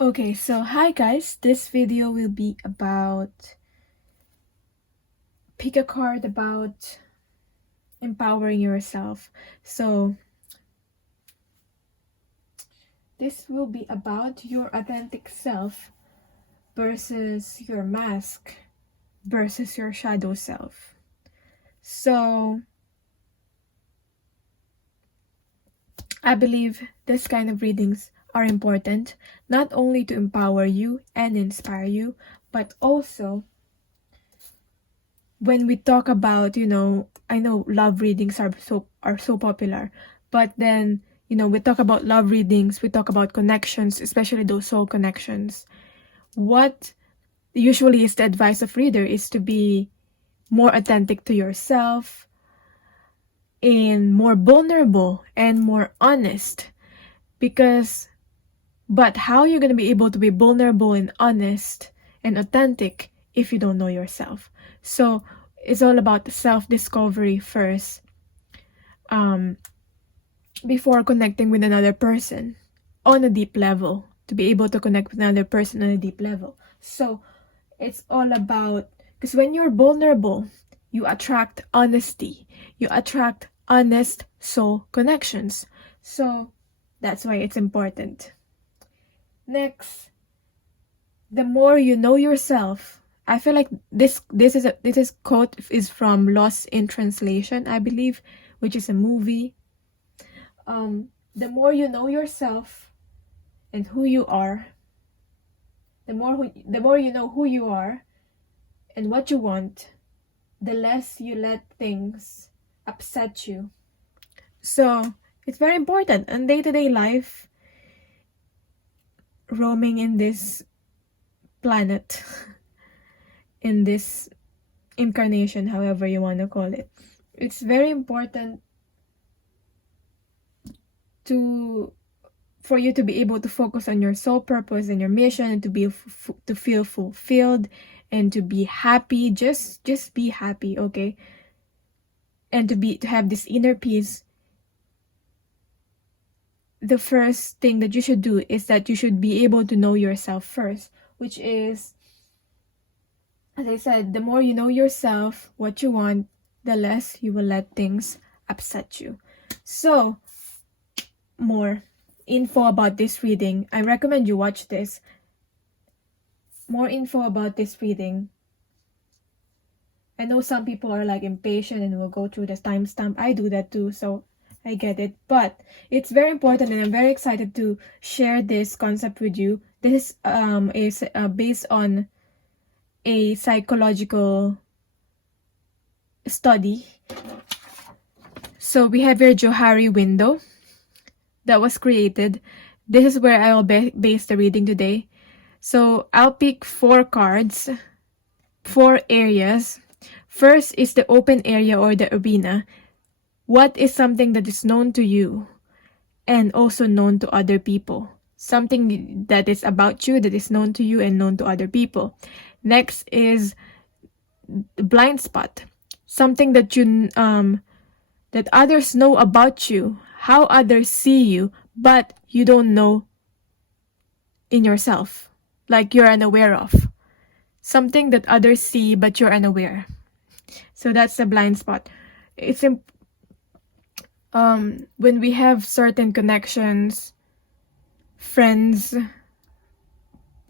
Okay, so hi guys, this video will be about pick a card about empowering yourself. So this will be about your authentic self versus your mask versus your shadow self. So I believe this kind of readings are important, not only to empower you and inspire you, but also when we talk about, I know love readings are so popular, but then, we talk about love readings, we talk about connections, especially those soul connections. What usually is the advice of reader is to be more authentic to yourself and more vulnerable and more honest. But how you're going to be able to be vulnerable and honest and authentic if you don't know yourself? So it's all about self-discovery first, before connecting with another person on a deep level, to be able to connect with another person on a deep level. So it's all about, because when you're vulnerable, you attract honesty, you attract honest soul connections. So that's why it's important. Next, the more you know yourself. I feel like this quote is from Lost in Translation, I believe, which is a movie. The more you know yourself and who you are, the more you know who you are and what you want, the less you let things upset you. So it's very important in day-to-day life, roaming in this planet, in this incarnation, however you want to call it. It's very important for you to be able to focus on your soul purpose and your mission, and to feel fulfilled and to be happy. Just be happy, okay? And to have this inner peace. The first thing that you should do is that you should be able to know yourself first, which is, as I said, the more you know yourself, what you want, the less you will let things upset you. So, more info about this reading. I recommend you watch this. More info about this reading. I know some people are like impatient and will go through the timestamp. I do that too, so I get it. But it's very important, and I'm very excited to share this concept with you. This is based on a psychological study. So we have your Johari window that was created. This is where I will base the reading today. So I'll pick 4 cards, 4 areas. First is the open area or the arena. What is something that is known to you and also known to other people? Something that is about you, that is known to you and known to other people. Next is the blind spot. Something that that others know about you, how others see you, but you don't know in yourself, like you're unaware of. Something that others see but you're unaware. So that's the blind spot. It's when we have certain connections, friends,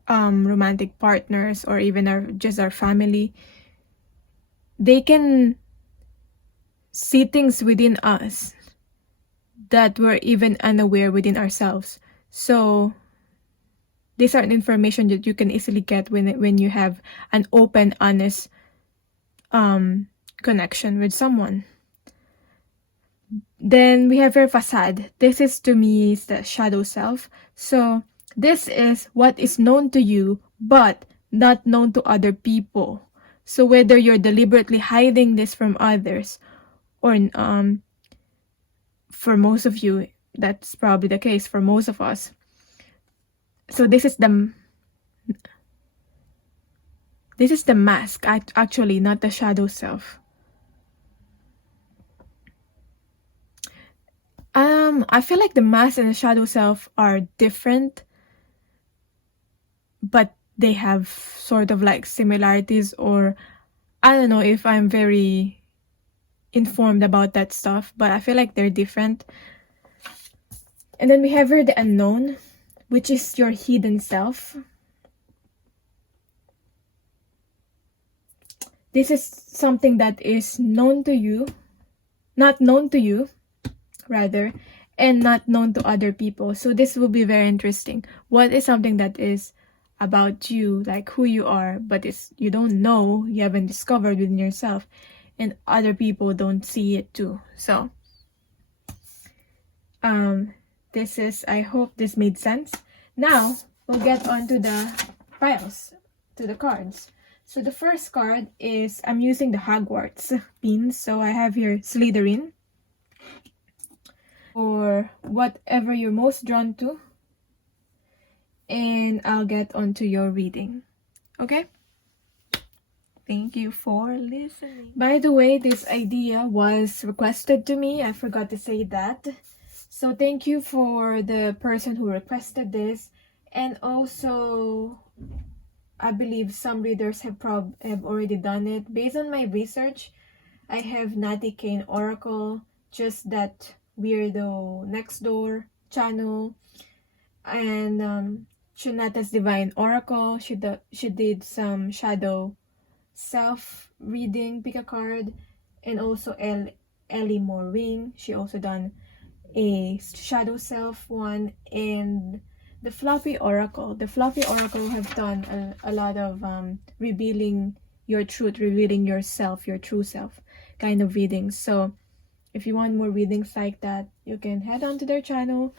romantic partners, or even just our family, they can see things within us that we're even unaware within ourselves. So these are information that you can easily get when you have an open, honest connection with someone. Then we have your facade. This is, to me, is the shadow self. So this is what is known to you but not known to other people. So whether you're deliberately hiding this from others, or for most of you, that's probably the case for most of us. So this is the mask, actually, not the shadow self. I feel like the mask and the shadow self are different. but they have sort of like similarities, or I don't know if I'm very informed about that stuff, but I feel like they're different. And then we have here the unknown, which is your hidden self. This is something that is known to you, not known to you, rather, and not known to other people. So this will be very interesting. What is something that is about you, like who you are, but it's you don't know, you haven't discovered within yourself, and other people don't see it too. So this is, I hope this made sense. Now we'll get on to the piles, to the cards. So the first card is, I'm using the Hogwarts pins. So I have here Slytherin, or whatever you're most drawn to. And I'll get onto your reading. Okay? Thank you for listening. By the way, this idea was requested to me. I forgot to say that. So thank you for the person who requested this. And also, I believe some readers have already done it. Based on my research, I have Natty Kane Oracle, Just That Weirdo Next Door channel, and Shunata's Divine Oracle. She did some shadow self reading, pick a card, and also Ellie Moring. She also done a shadow self one, and the Fluffy Oracle. The Fluffy Oracle have done a lot of revealing your truth, revealing yourself, your true self kind of readings. So if you want more readings like that, you can head on to their channel.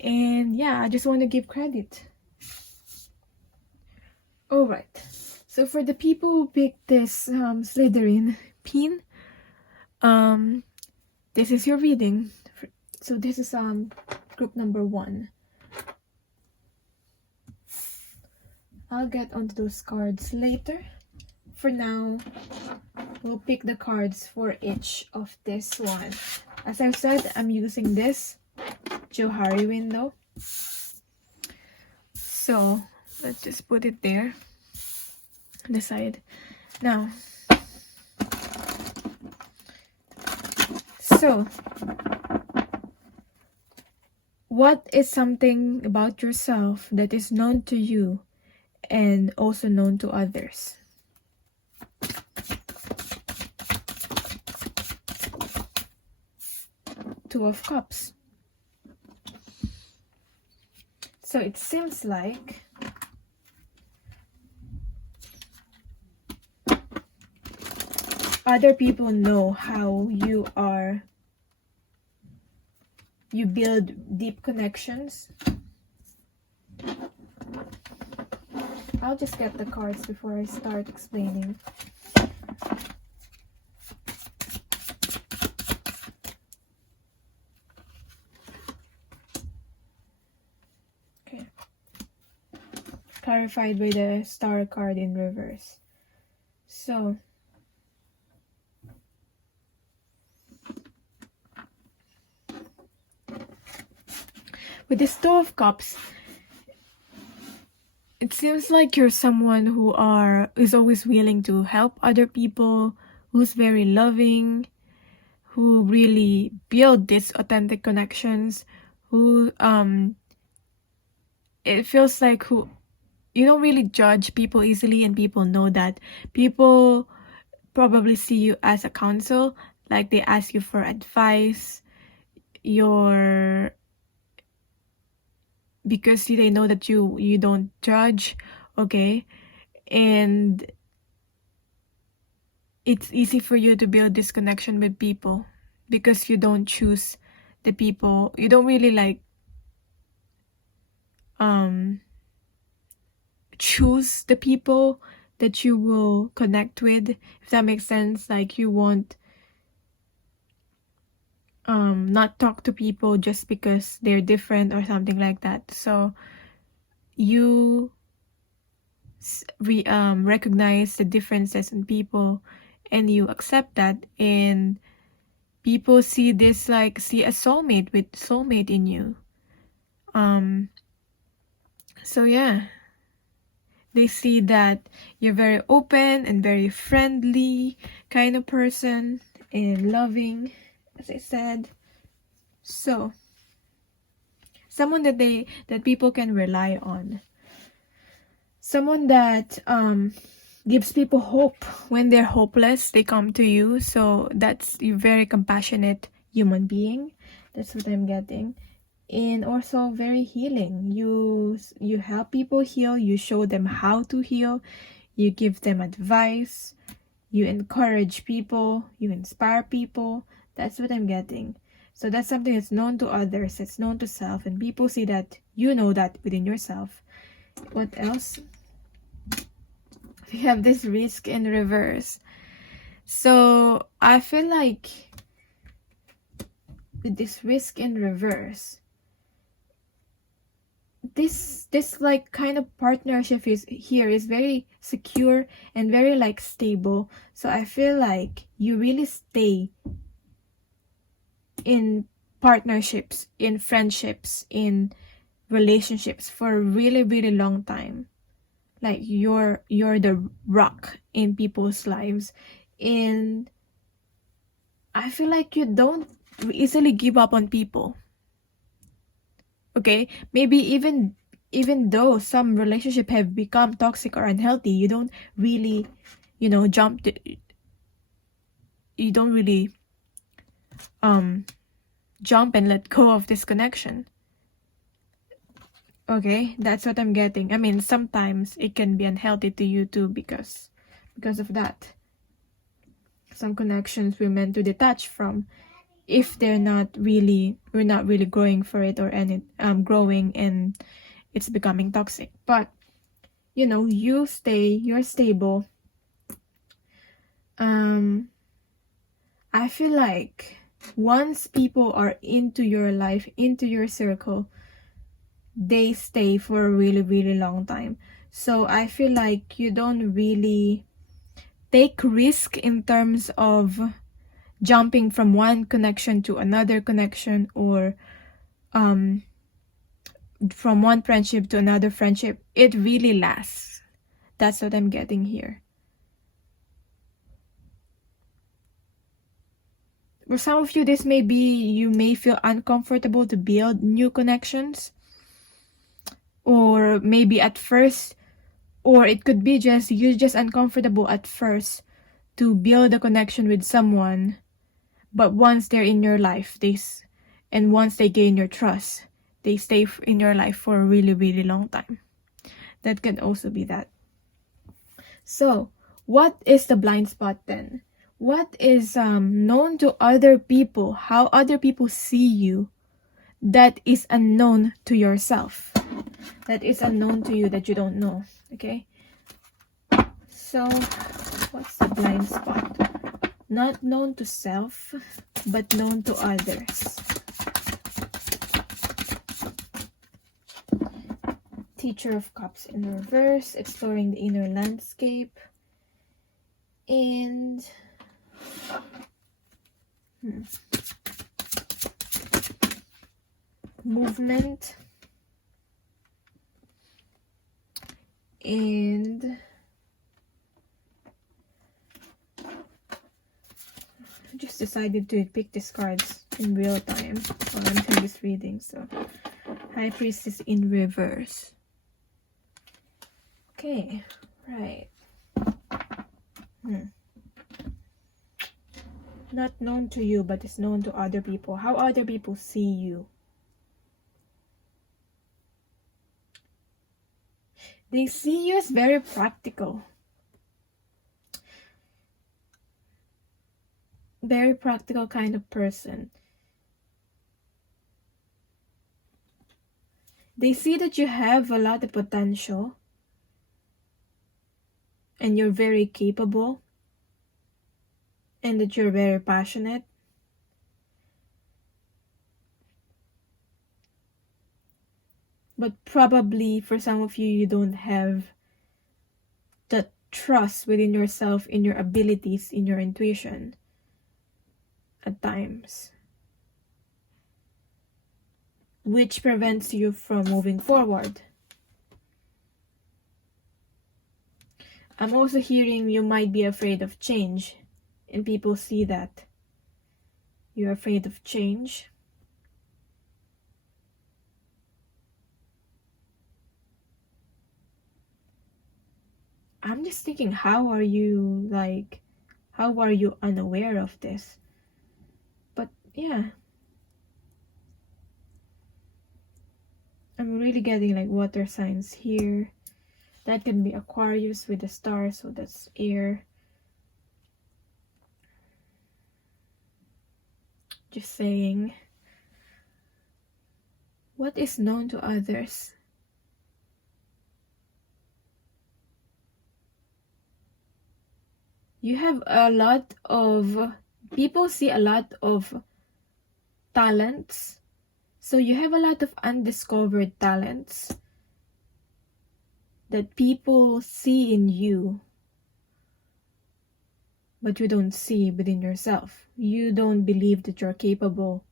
And yeah, I just want to give credit. Alright, so for the people who picked this Slytherin pin, this is your reading. So this is group number 1. I'll get onto those cards later. For now, we'll pick the cards for each of this one. As I've said, I'm using this Johari window. So let's just put it there on the side. Now, so what is something about yourself that is known to you and also known to others? Two of Cups. So it seems like other people know how you are. You build deep connections. I'll just get the cards before I start explaining. Okay. Clarified by the Star card in reverse. So, with this Two of Cups, it seems like you're someone who is always willing to help other people, who's very loving, who really build these authentic connections, who it feels like who you don't really judge people easily, and people know that. People probably see you as a counsel, like they ask you for advice, because they know that you don't judge, okay? And it's easy for you to build this connection with people because you don't choose the people. You don't really like choose the people that you will connect with, if that makes sense. Like you won't not talk to people just because they're different or something like that. So you recognize the differences in people and you accept that, and people see this, like see a soulmate in you. So yeah, They see that you're very open and very friendly kind of person and loving, as I said. So, someone that people can rely on. Someone that gives people hope when they're hopeless. They come to you. So that's you very compassionate human being. That's what I'm getting. And also very healing. You help people heal. You show them how to heal. You give them advice. You encourage people. You inspire people. That's what I'm getting. So that's something that's known to others. It's known to self. And people see that you know that within yourself. What else? We have this risk in reverse. So I feel like with this risk in reverse, this like kind of partnership is very secure and very like stable. So I feel like you really stay in partnerships, in friendships, in relationships for a really, really long time. Like you're the rock in people's lives. And I feel like you don't easily give up on people. Okay, maybe even though some relationship have become toxic or unhealthy, you don't really, you don't really jump and let go of this connection. Okay, that's what I'm getting. I mean, sometimes it can be unhealthy to you too because of that. Some connections we're meant to detach from if we're not really growing for it, or growing and it's becoming toxic. But you're stable. I feel like once people are into your life, into your circle, they stay for a really, really long time. So I feel like you don't really take risk in terms of jumping from one connection to another connection, or from one friendship to another friendship. It really lasts. That's what I'm getting here. For some of you, this may be, you may feel uncomfortable to build new connections, or maybe at first, or it could be just you're just uncomfortable at first to build a connection with someone, but once they're in your life, and once they gain your trust, they stay in your life for a really, really long time. That can also be that. So, what is the blind spot then? What is known to other people, how other people see you, that is unknown to yourself, that is unknown to you, that you don't know? Okay, so what's the blind spot? Not known to self, but known to others. Teacher of Cups in reverse, exploring the inner landscape, and movement, and I just decided to pick these cards in real time while I'm doing this reading. So High Priestess in reverse. Okay, right. Not known to you, but it's known to other people. How other people see you. They see you as very practical. Very practical kind of person. They see that you have a lot of potential, and you're very capable, and that you're very passionate. But probably for some of you, you don't have the trust within yourself, in your abilities, in your intuition at times, which prevents you from moving forward. I'm also hearing you might be afraid of change, and people see that. You're afraid of change. I'm just thinking, how are you unaware of this? But yeah, I'm really getting like water signs here. That can be Aquarius with the star, so that's air. Just saying. What is known to others? You have a lot of people see a lot of talents. So you have a lot of undiscovered talents that people see in you, but you don't see within yourself. You don't believe that you're capable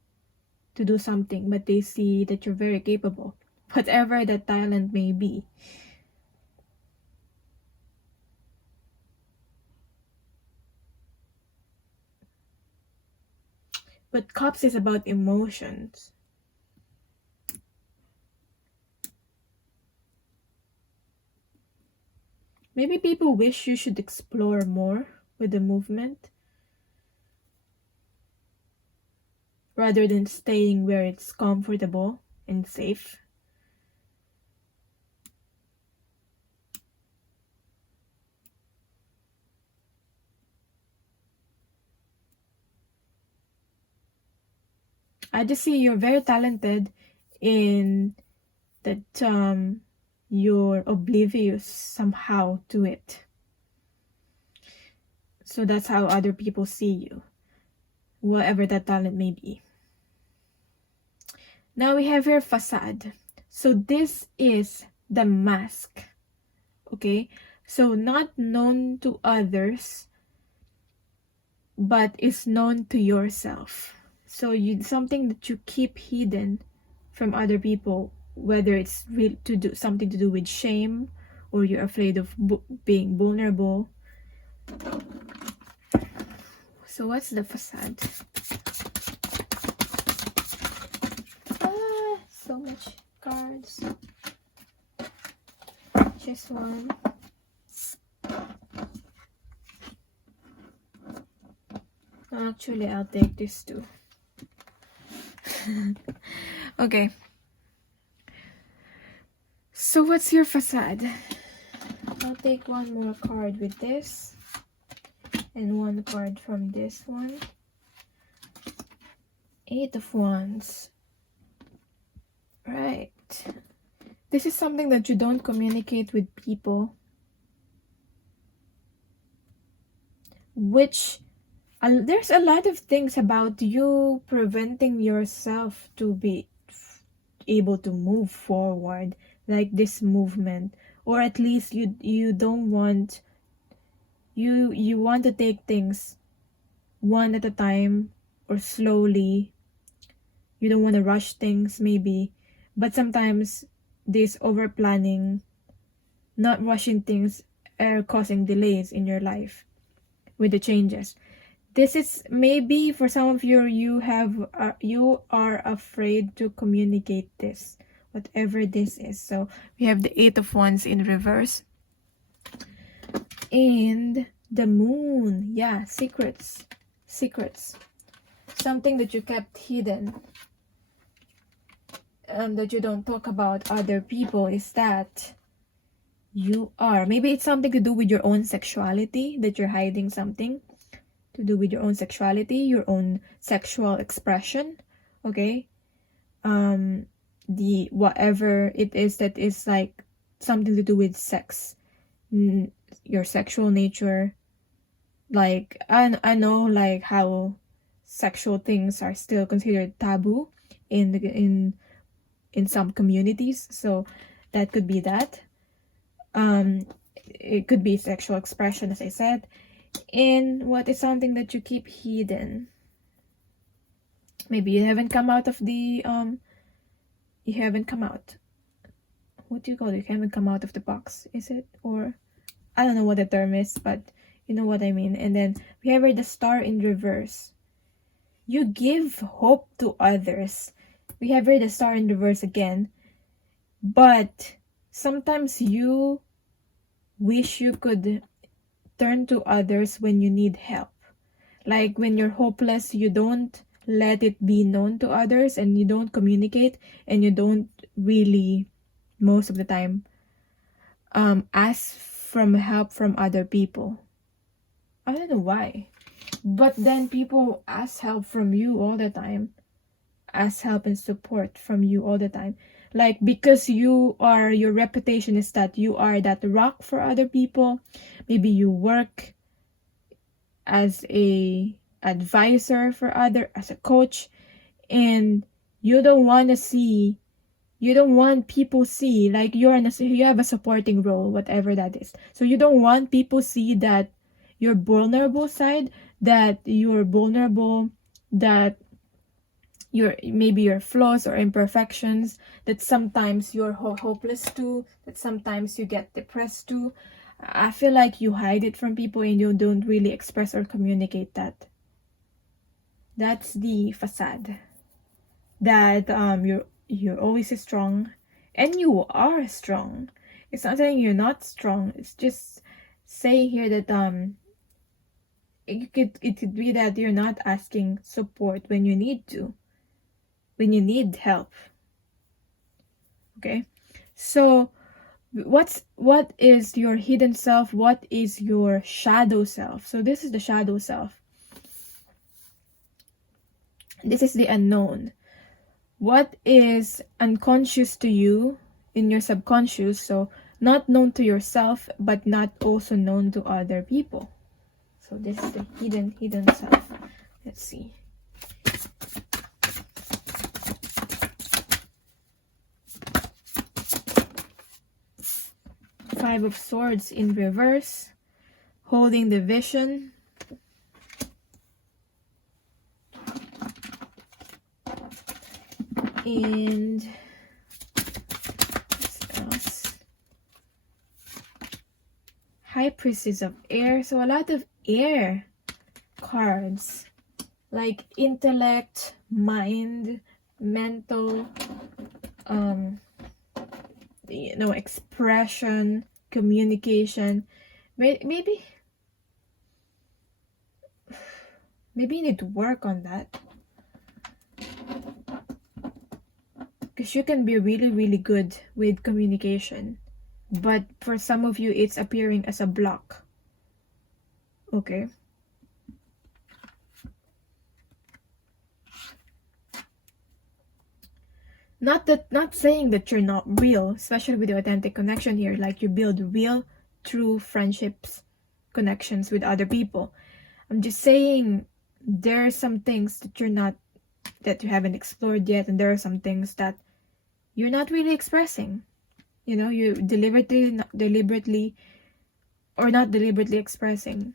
to do something, but they see that you're very capable, whatever that talent may be. But Cups is about emotions. Maybe people wish you should explore more with the movement rather than staying where it's comfortable and safe. I just see you're very talented in that you're oblivious somehow to it. So that's how other people see you, whatever that talent may be. Now we have your facade. So this is the mask. Okay? So not known to others, but is known to yourself. So something that you keep hidden from other people, whether it's something to do with shame, or you're afraid of being vulnerable. So what's the facade? So much cards. Just one. Actually, I'll take this too. Okay. So what's your facade? I'll take one more card with this. And one card from this one. 8 of Wands. Right. This is something that you don't communicate with people. Which, there's a lot of things about you preventing yourself to be able to move forward. Like this movement. Or at least you don't want... You want to take things one at a time or slowly. You don't want to rush things maybe. But sometimes this over planning, not rushing things, are causing delays in your life with the changes. This is maybe for some of you, you are afraid to communicate this, whatever this is. So we have the 8 of Wands in reverse. And the Moon. Yeah, secrets. Something that you kept hidden. That you don't talk about other people is that maybe it's something to do with your own sexuality, that you're hiding something to do with your own sexuality, your own sexual expression. Okay? The whatever it is that is like something to do with sex, your sexual nature. Like I know like how sexual things are still considered taboo in some communities, so that could be that. It could be sexual expression, as I said. And what is something that you keep hidden? Maybe you haven't come out of the what do you call it? You haven't come out of the box, is it? Or I don't know what the term is, but you know what I mean. And then we have here the Star in reverse. You give hope to others. We have here the Star in reverse again. But sometimes you wish you could turn to others when you need help. Like when you're hopeless, you don't let it be known to others, and you don't communicate, and you don't really, most of the time, ask from help from other people. I don't know why. But then people ask help from you all the time. Ask help and support from you all the time. Like, because your reputation is that you are that rock for other people. Maybe you work as a advisor for as a coach, and you don't want people see like you have a supporting role, whatever that is. So you don't want people see that your vulnerable side, that you're vulnerable, that maybe your flaws or imperfections, that sometimes you're hopeless too, that sometimes you get depressed too. I feel like you hide it from people and you don't really express or communicate that. That's the facade. That you're always strong, and you are strong. It's not saying you're not strong. It's just saying here that it could be that you're not asking support when you need to, when you need help. Okay, so what is your hidden self? What is your shadow self? So this is the shadow self. This is the unknown. What is unconscious to you in your subconscious? So not known to yourself, but not also known to other people. So this is the hidden self. Let's see. Five of Swords in reverse, holding the vision. And what else? High Priestess of Air. So a lot of air cards, like intellect, mind, mental, expression, communication. Maybe you need to work on that, because you can be really, really good with communication, but for some of you it's appearing as a block. Okay. Not saying that you're not real, especially with the authentic connection here, like you build real, true friendships, connections with other people. I'm just saying there are some things that you haven't explored yet, and there are some things that you're not really expressing. You deliberately or not deliberately expressing.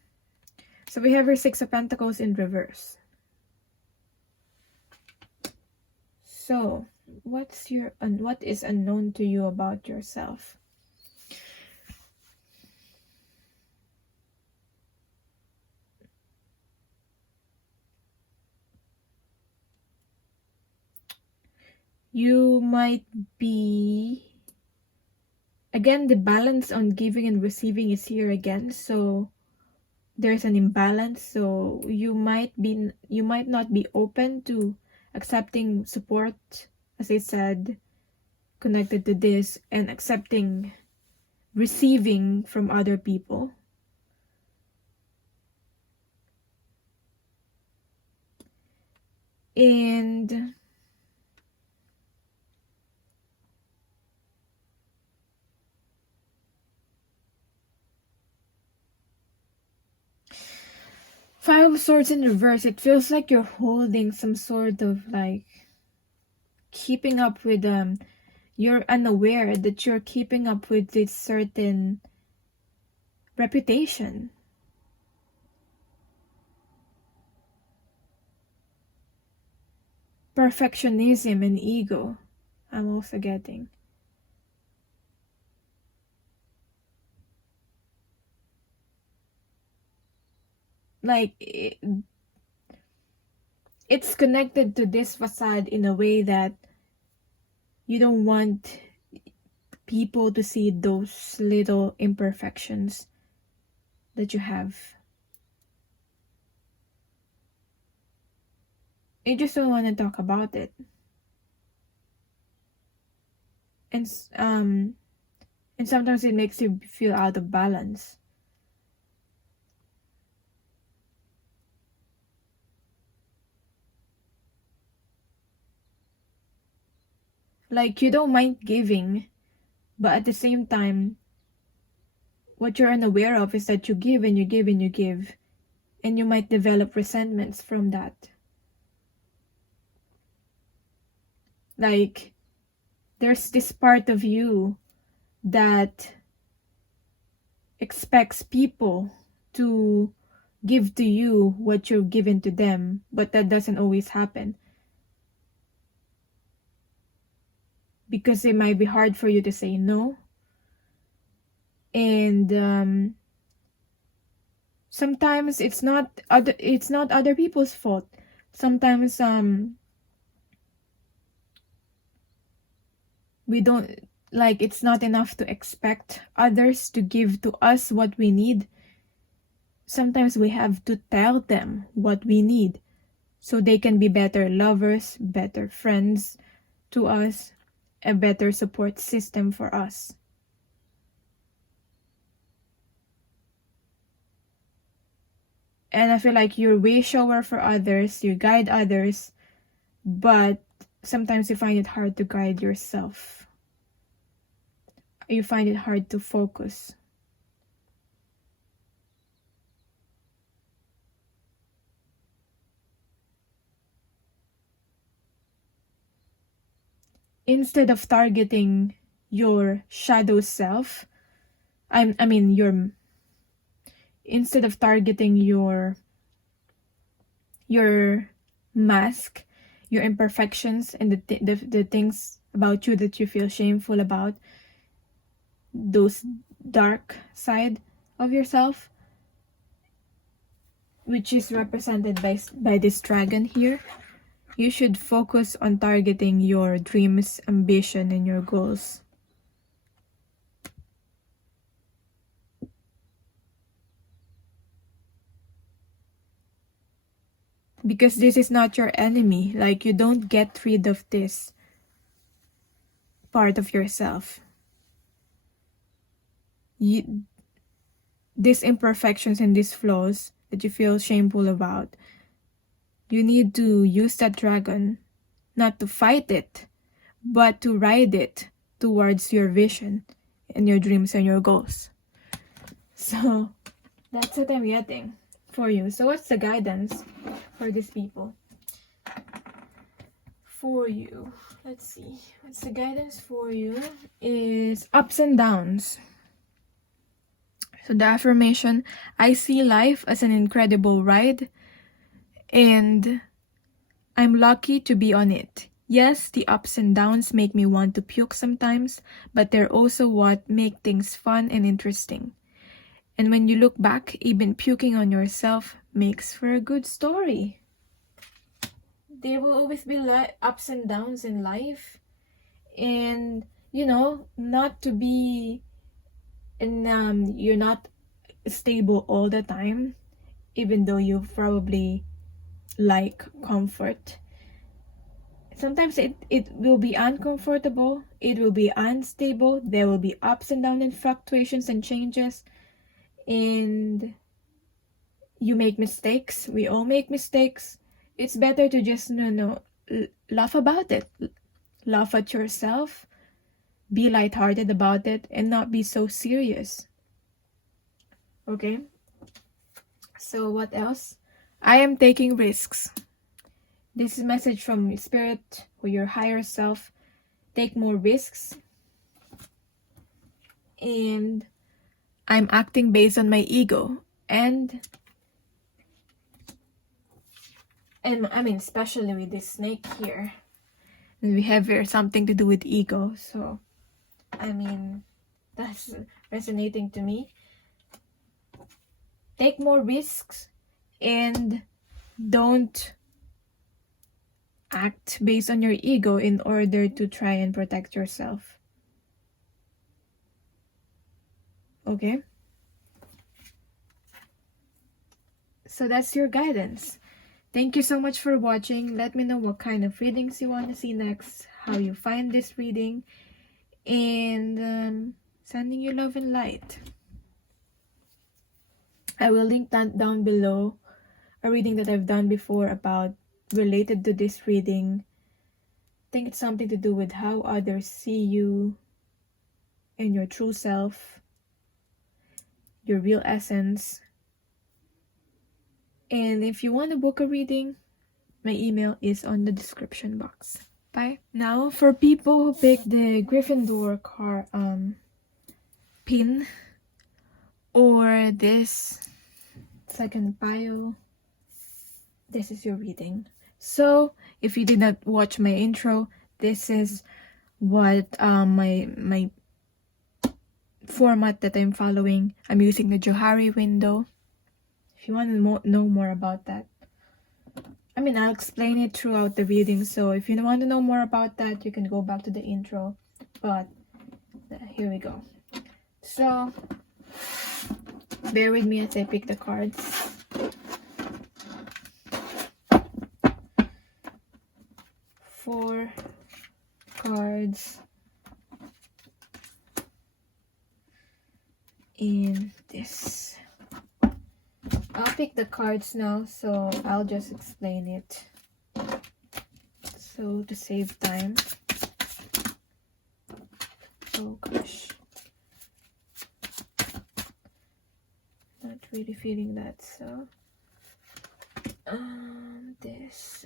So we have our Six of Pentacles in reverse. So what is unknown to you about yourself? You might be, again, the balance on giving and receiving is here again. So there's an imbalance. So you might not be open to accepting support, as I said, connected to this, and accepting receiving from other people. And Five of Swords in reverse, it feels like you're holding some sort of like keeping up with you're unaware that you're keeping up with this certain reputation. Perfectionism and ego, I'm also getting. like it's connected to this facade in a way that you don't want people to see those little imperfections that you have. You just don't want to talk about it. And sometimes it makes you feel out of balance. Like, you don't mind giving, but at the same time, what you're unaware of is that you give and you give and you give, and you might develop resentments from that. Like, there's this part of you that expects people to give to you what you've given to them, but that doesn't always happen. Because it might be hard for you to say no. And sometimes it's not other people's fault. Sometimes we don't, like, it's not enough to expect others to give to us what we need. Sometimes we have to tell them what we need so they can be better lovers, better friends to us, a better support system for us. And I feel like you're way shower for others, you guide others, but sometimes you find it hard to guide yourself. You find it hard to focus. Instead of targeting your shadow self, instead of targeting your mask, your imperfections, and the things about you that you feel shameful about, those dark side of yourself, which is represented by this dragon here, you should focus on targeting your dreams, ambition, and your goals. Because this is not your enemy. Like, you don't get rid of this part of yourself. These imperfections and these flaws that you feel shameful about, you need to use that dragon, not to fight it, but to ride it towards your vision and your dreams and your goals. So that's what I'm getting for you. So what's the guidance for these people? For you, let's see. What's the guidance for you is ups and downs. So the affirmation, I see life as an incredible ride, and I'm lucky to be on it. Yes, the ups and downs make me want to puke sometimes, but they're also what make things fun and interesting. And when you look back, even puking on yourself makes for a good story. There will always be ups and downs in life. And, not to be, and you're not stable all the time, even though you probably like comfort. Sometimes it will be uncomfortable, it will be unstable, there will be ups and downs and fluctuations and changes, and you make mistakes. We all make mistakes. It's better to just laugh about it, laugh at yourself, be lighthearted about it, and not be so serious. Okay, so what else? I am taking risks. This is a message from Spirit or your higher self. Take more risks. And I'm acting based on my ego. And especially with this snake here. And we have here something to do with ego. So, that's resonating to me. Take more risks and don't act based on your ego in order to try and protect yourself. Okay? So that's your guidance. Thank you so much for watching. Let me know what kind of readings you want to see next, how you find this reading, and sending you love and light. I will link that down below, a reading that I've done before about related to this reading. I think it's something to do with how others see you and your true self, your real essence. And if you want to book a reading, my email is on the description box. Bye. Now, for people who picked the Gryffindor card pin, or this second pile, this is your reading. So, if you did not watch my intro, this is what my format that I'm following. I'm using the Johari window. If you want to know more about that, I mean, I'll explain it throughout the reading, so if you want to know more about that, you can go back to the intro. But here we go. So bear with me as I pick the cards. Four cards in this. I'll pick the cards now, so I'll just explain it. So to save time. Oh gosh. Not really feeling that, so this,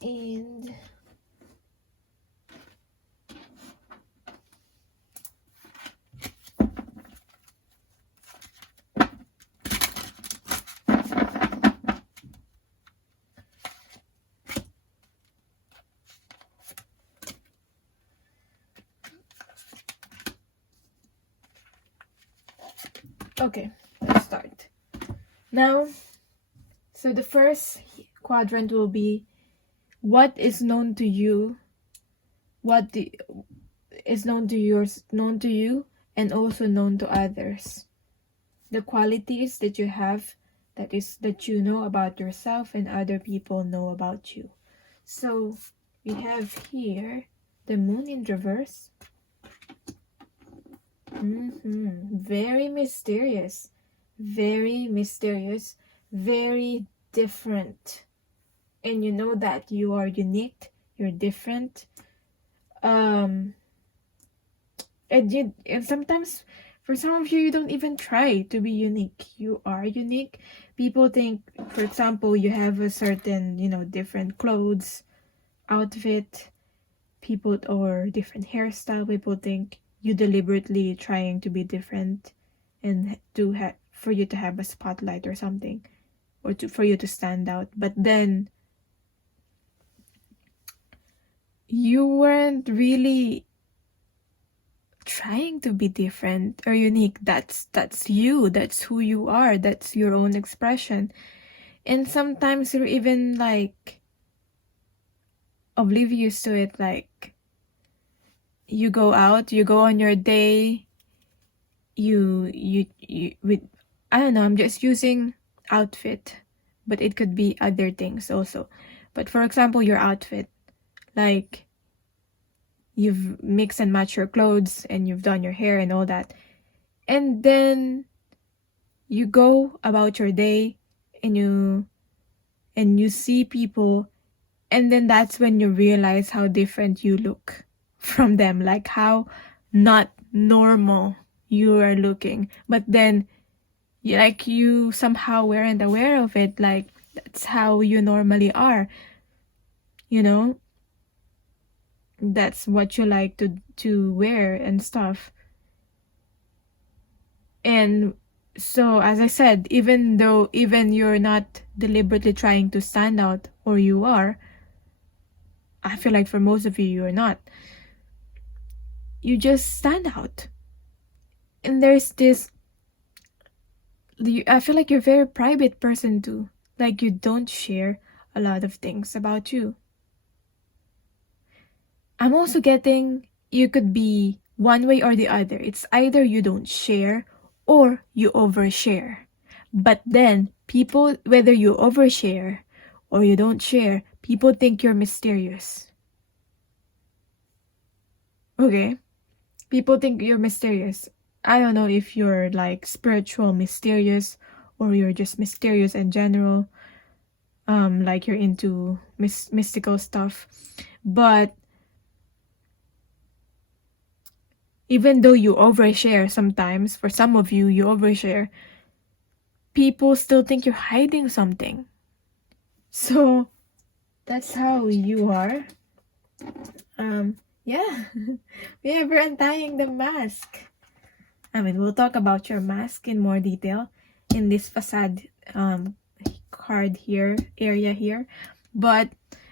and okay, let's start. Now, so the first quadrant will be what is known to you, is known to you, and also known to others. The qualities that you have, that you know about yourself and other people know about you. So we have here the moon in reverse. Very mysterious, very different. And you know that you are unique, you're different. And sometimes for some of you, you don't even try to be unique. You are unique. People think, for example, you have a certain, different clothes, outfit, people, or different hairstyle. People think you deliberately trying to be different and for you to have a spotlight or something, or for you to stand out. But then you weren't really trying to be different or unique. That's you. That's who you are. That's your own expression. And sometimes you're even like oblivious to it. Like you go out, you go on your day, you with, I don't know, I'm just using outfit, but it could be other things also. But for example, your outfit, like you've mixed and matched your clothes and you've done your hair and all that, and then you go about your day and you see people, and then that's when you realize how different you look from them, like how not normal you are looking. But then you somehow weren't aware of it, like that's how you normally are, that's what you like to wear and stuff. And so, as I said, even you're not deliberately trying to stand out, or you are, I feel like for most of you, you're not. you just stand out. And there's this, I feel like you're a very private person too. Like you don't share a lot of things about you. I'm also getting you could be one way or the other. It's either you don't share or you overshare. But then people, whether you overshare or you don't share, people think you're mysterious. Okay? People think you're mysterious. I don't know if you're like spiritual mysterious or you're just mysterious in general. Like you're into mystical stuff. But even though you overshare sometimes, for some of you, you overshare, people still think you're hiding something. So that's how you are. Yeah, we are untying the mask. I mean, we'll talk about your mask in more detail in this facade card here, area here. But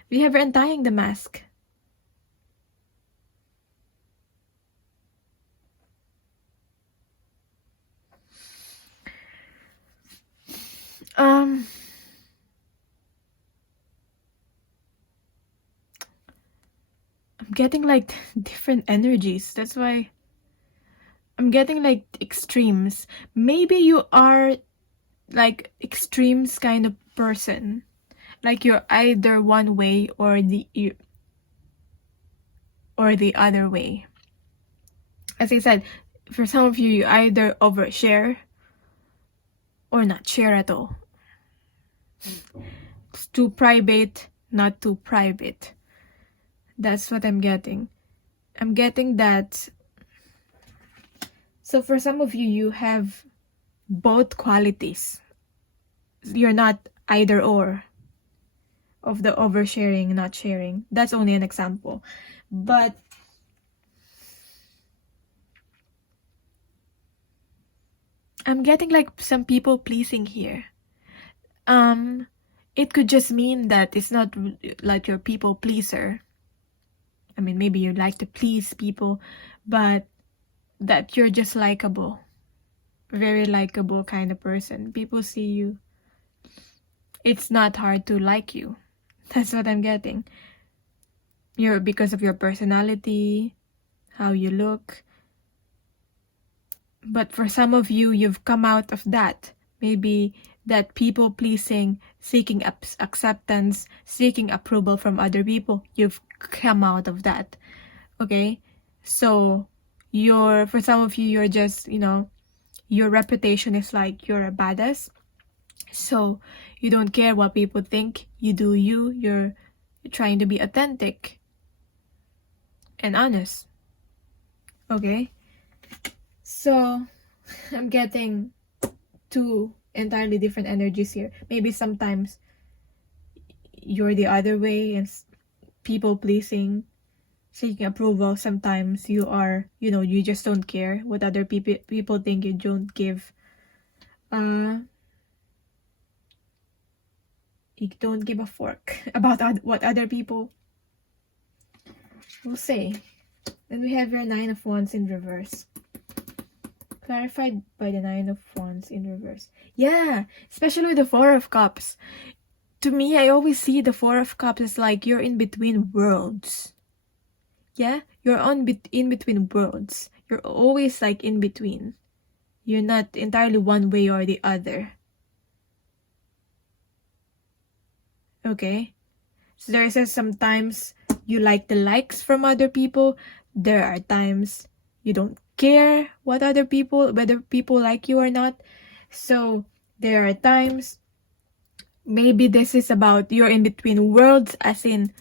we have untying the mask. I'm getting like different energies. That's why I'm getting like extremes. Maybe you are like extremes kind of person. Like you're either one way or the other way. As I said, for some of you, you either overshare or not share at all. It's too private, not too private. That's what I'm getting. I'm getting that. So for some of you, you have both qualities. You're not either or of the oversharing, not sharing. That's only an example. But I'm getting like some people pleasing here. It could just mean that it's not like you're people pleaser. I mean, maybe you like to please people, but that you're just likable. Very likable kind of person. People see you. It's not hard to like you. That's what I'm getting. You're because of your personality, how you look. But for some of you, you've come out of that. Maybe that people pleasing, seeking acceptance, seeking approval from other people. You've come out of that. Okay? So for some of you, you're just, your reputation is like you're a badass. So you don't care what people think. You do you. You're trying to be authentic and honest. Okay? So I'm getting two entirely different energies here. Maybe sometimes you're the other way and people pleasing, seeking approval. Sometimes you are, you just don't care what other people think. You don't give you don't give a fork about what other people will say. Then we have your 9 of Wands in reverse. Clarified by the 9 of Wands in reverse. Yeah, especially with the 4 of Cups. To me, I always see the 4 of Cups as like you're in between worlds. Yeah, you're in between worlds. You're always like in between. You're not entirely one way or the other. Okay? So there is sometimes you like the likes from other people. There are times you don't care whether people like you or not. So there are times maybe this is about you're in between worlds, as in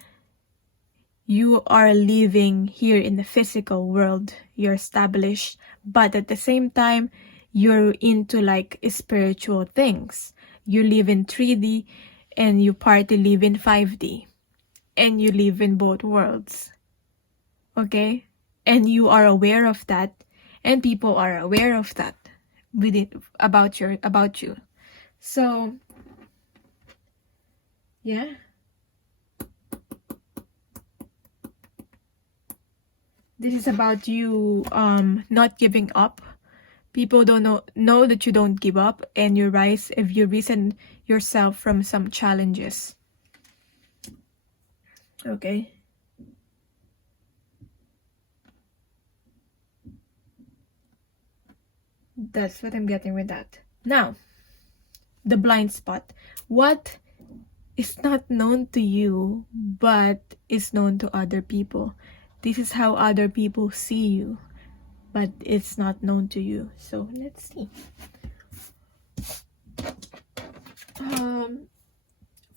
you are living here in the physical world. You're established, but at the same time you're into like spiritual things. You live in 3D and you partly live in 5D. And you live in both worlds. Okay? And you are aware of that. And people are aware of that about you. So yeah. This is about you not giving up. People don't know that you don't give up, and you rise if you reason yourself from some challenges. Okay. That's what I'm getting with that. Now, the blind spot. What is not known to you, but is known to other people? This is how other people see you, but it's not known to you. So let's see.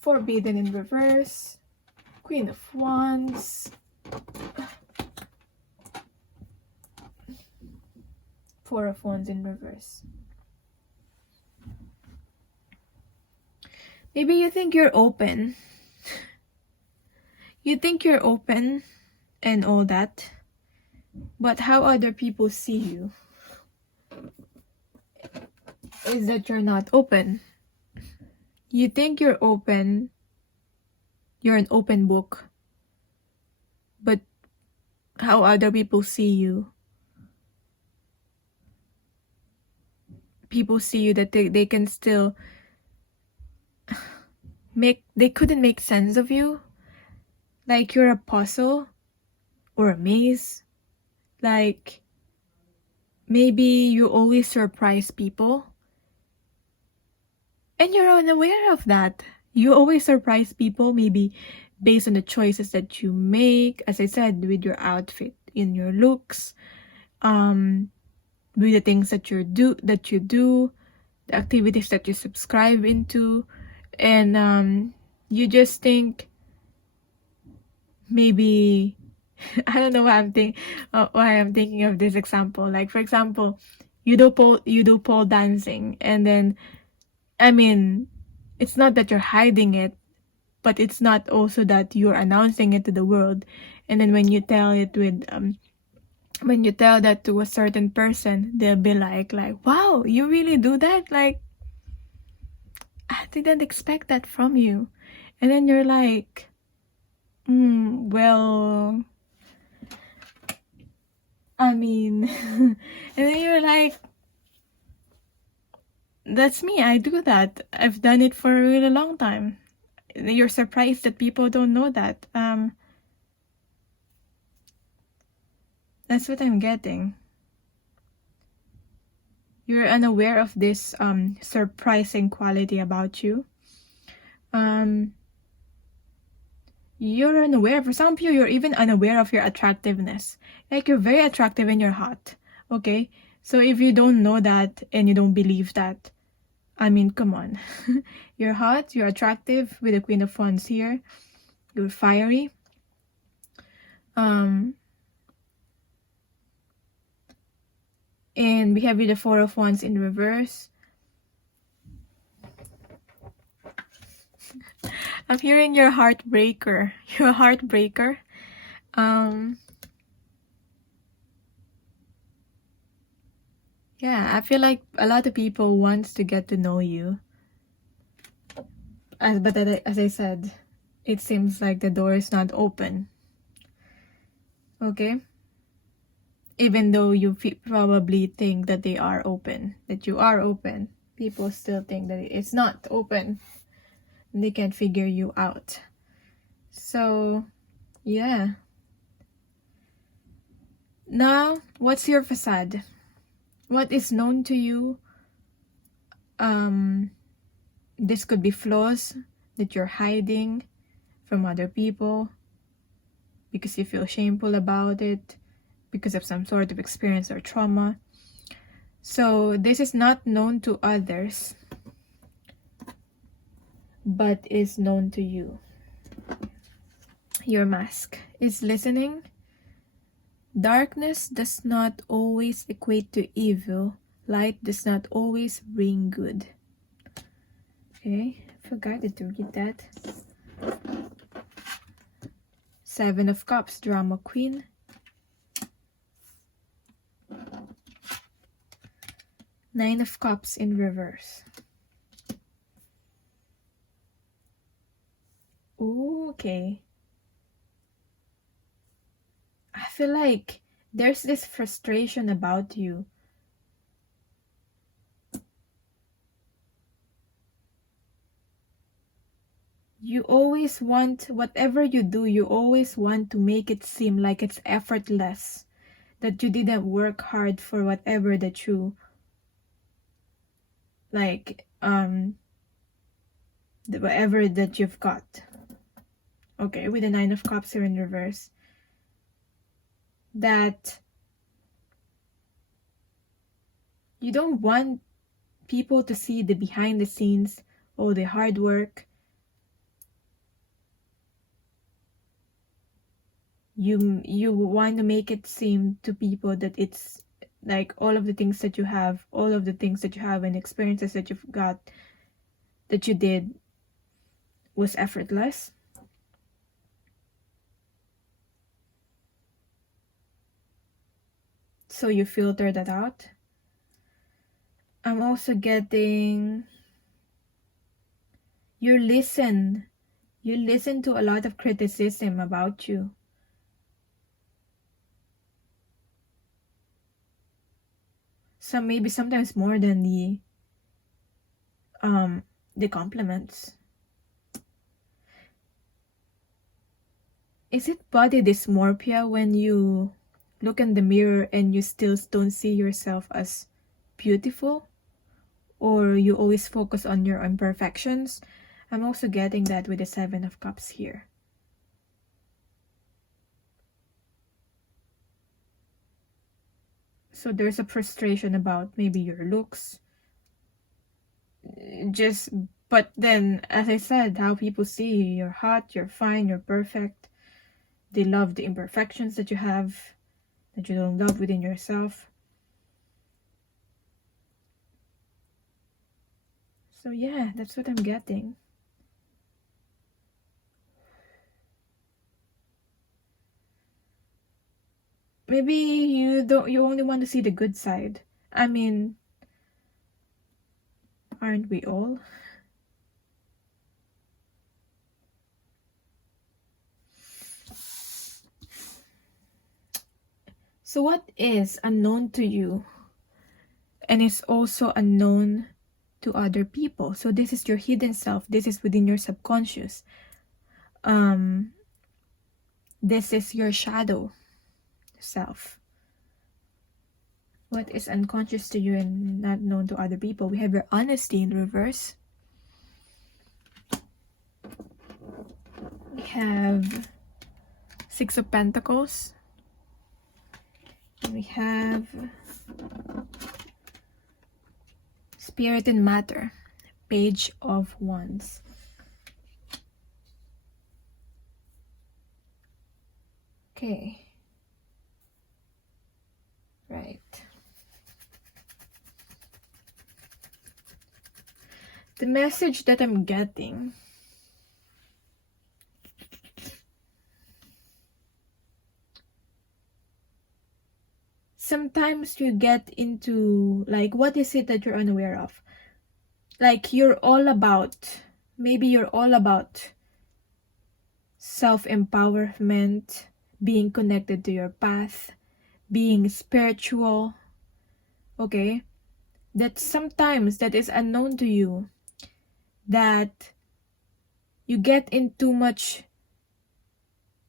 Forbidden in reverse, Queen of Wands, Four of Wands in reverse. Maybe you think you're open. You think you're open and all that, but how other people see you is that you're not open. You think you're open, you're an open book, but how other people see you, people see you that they can still they couldn't make sense of you, like you're a puzzle or a maze, like maybe you always surprise people and you're unaware of that. You always surprise people, maybe based on the choices that you make, as I said, with your outfit, in your looks, with the things that you do, the activities that you subscribe into, and you just think maybe I don't know why I'm thinking of this example. Like, for example, you do pole dancing, and then I mean, it's not that you're hiding it, but it's not also that you're announcing it to the world. And then when you tell that to a certain person, they'll be like, wow, you really do that? Like, I didn't expect that from you. And then you're like, well, I mean, and then you're like, that's me, I do that. I've done it for a really long time. You're surprised that people don't know that. That's what I'm getting. You're unaware of this surprising quality about you. You're unaware. For some of you, you're even unaware of your attractiveness. Like, you're very attractive and you're hot. Okay? So if you don't know that and you don't believe that, I mean, come on. You're hot, you're attractive with the Queen of Wands here. You're fiery. And we have with the Four of Wands in reverse. I'm hearing your heartbreaker. You're a heartbreaker. Yeah, I feel like a lot of people wants to get to know you. But as I said, it seems like the door is not open. Okay? Even though you probably think that they are open, that you are open, people still think that it's not open. They can't figure you out. So, yeah. Now, what's your facade? What is known to you? This could be flaws that you're hiding from other people because you feel shameful about it, because of some sort of experience or trauma. So this is not known to others, but is known to you. Your mask is listening. Darkness does not always equate to evil. Light does not always bring good. Okay, I forgot to read that. Seven of Cups, Drama Queen. Nine of Cups in reverse. Ooh, okay. I feel like There's this frustration about you. You always want, whatever you do, you always want to make it seem like it's effortless, that you didn't work hard for whatever that you, like, whatever that you've got. Okay, with the Nine of Cups here in reverse. That you don't want people to see the behind the scenes, or the hard work. You want to make it seem to people that it's like all of the things that you have, and experiences that you've got, that you did, was effortless. So you filter that out. I'm also getting you listen to a lot of criticism about you. So maybe sometimes more than the compliments. Is it body dysmorphia when you look in the mirror and you still don't see yourself as beautiful? Or you always focus on your imperfections? I'm also getting that with the Seven of Cups here. So there's a frustration about maybe your looks. But then, as I said, how people see you. You're hot, you're fine, you're perfect. They love the imperfections that you have, that you don't love within yourself. So yeah, that's what I'm getting. Maybe you only want to see the good side. I mean, aren't we all? So what is unknown to you and is also unknown to other people? So this is your hidden self. This is within your subconscious. This is your shadow self. What is unconscious to you and not known to other people? We have your honesty in reverse. We have Six of Pentacles. We have Spirit and Matter, Page of Wands. Okay. Right. The message that I'm getting, sometimes you get into, like, what is it that you're unaware of? Like, maybe you're all about self-empowerment, being connected to your path, being spiritual, okay? That sometimes that is unknown to you, that you get in too much,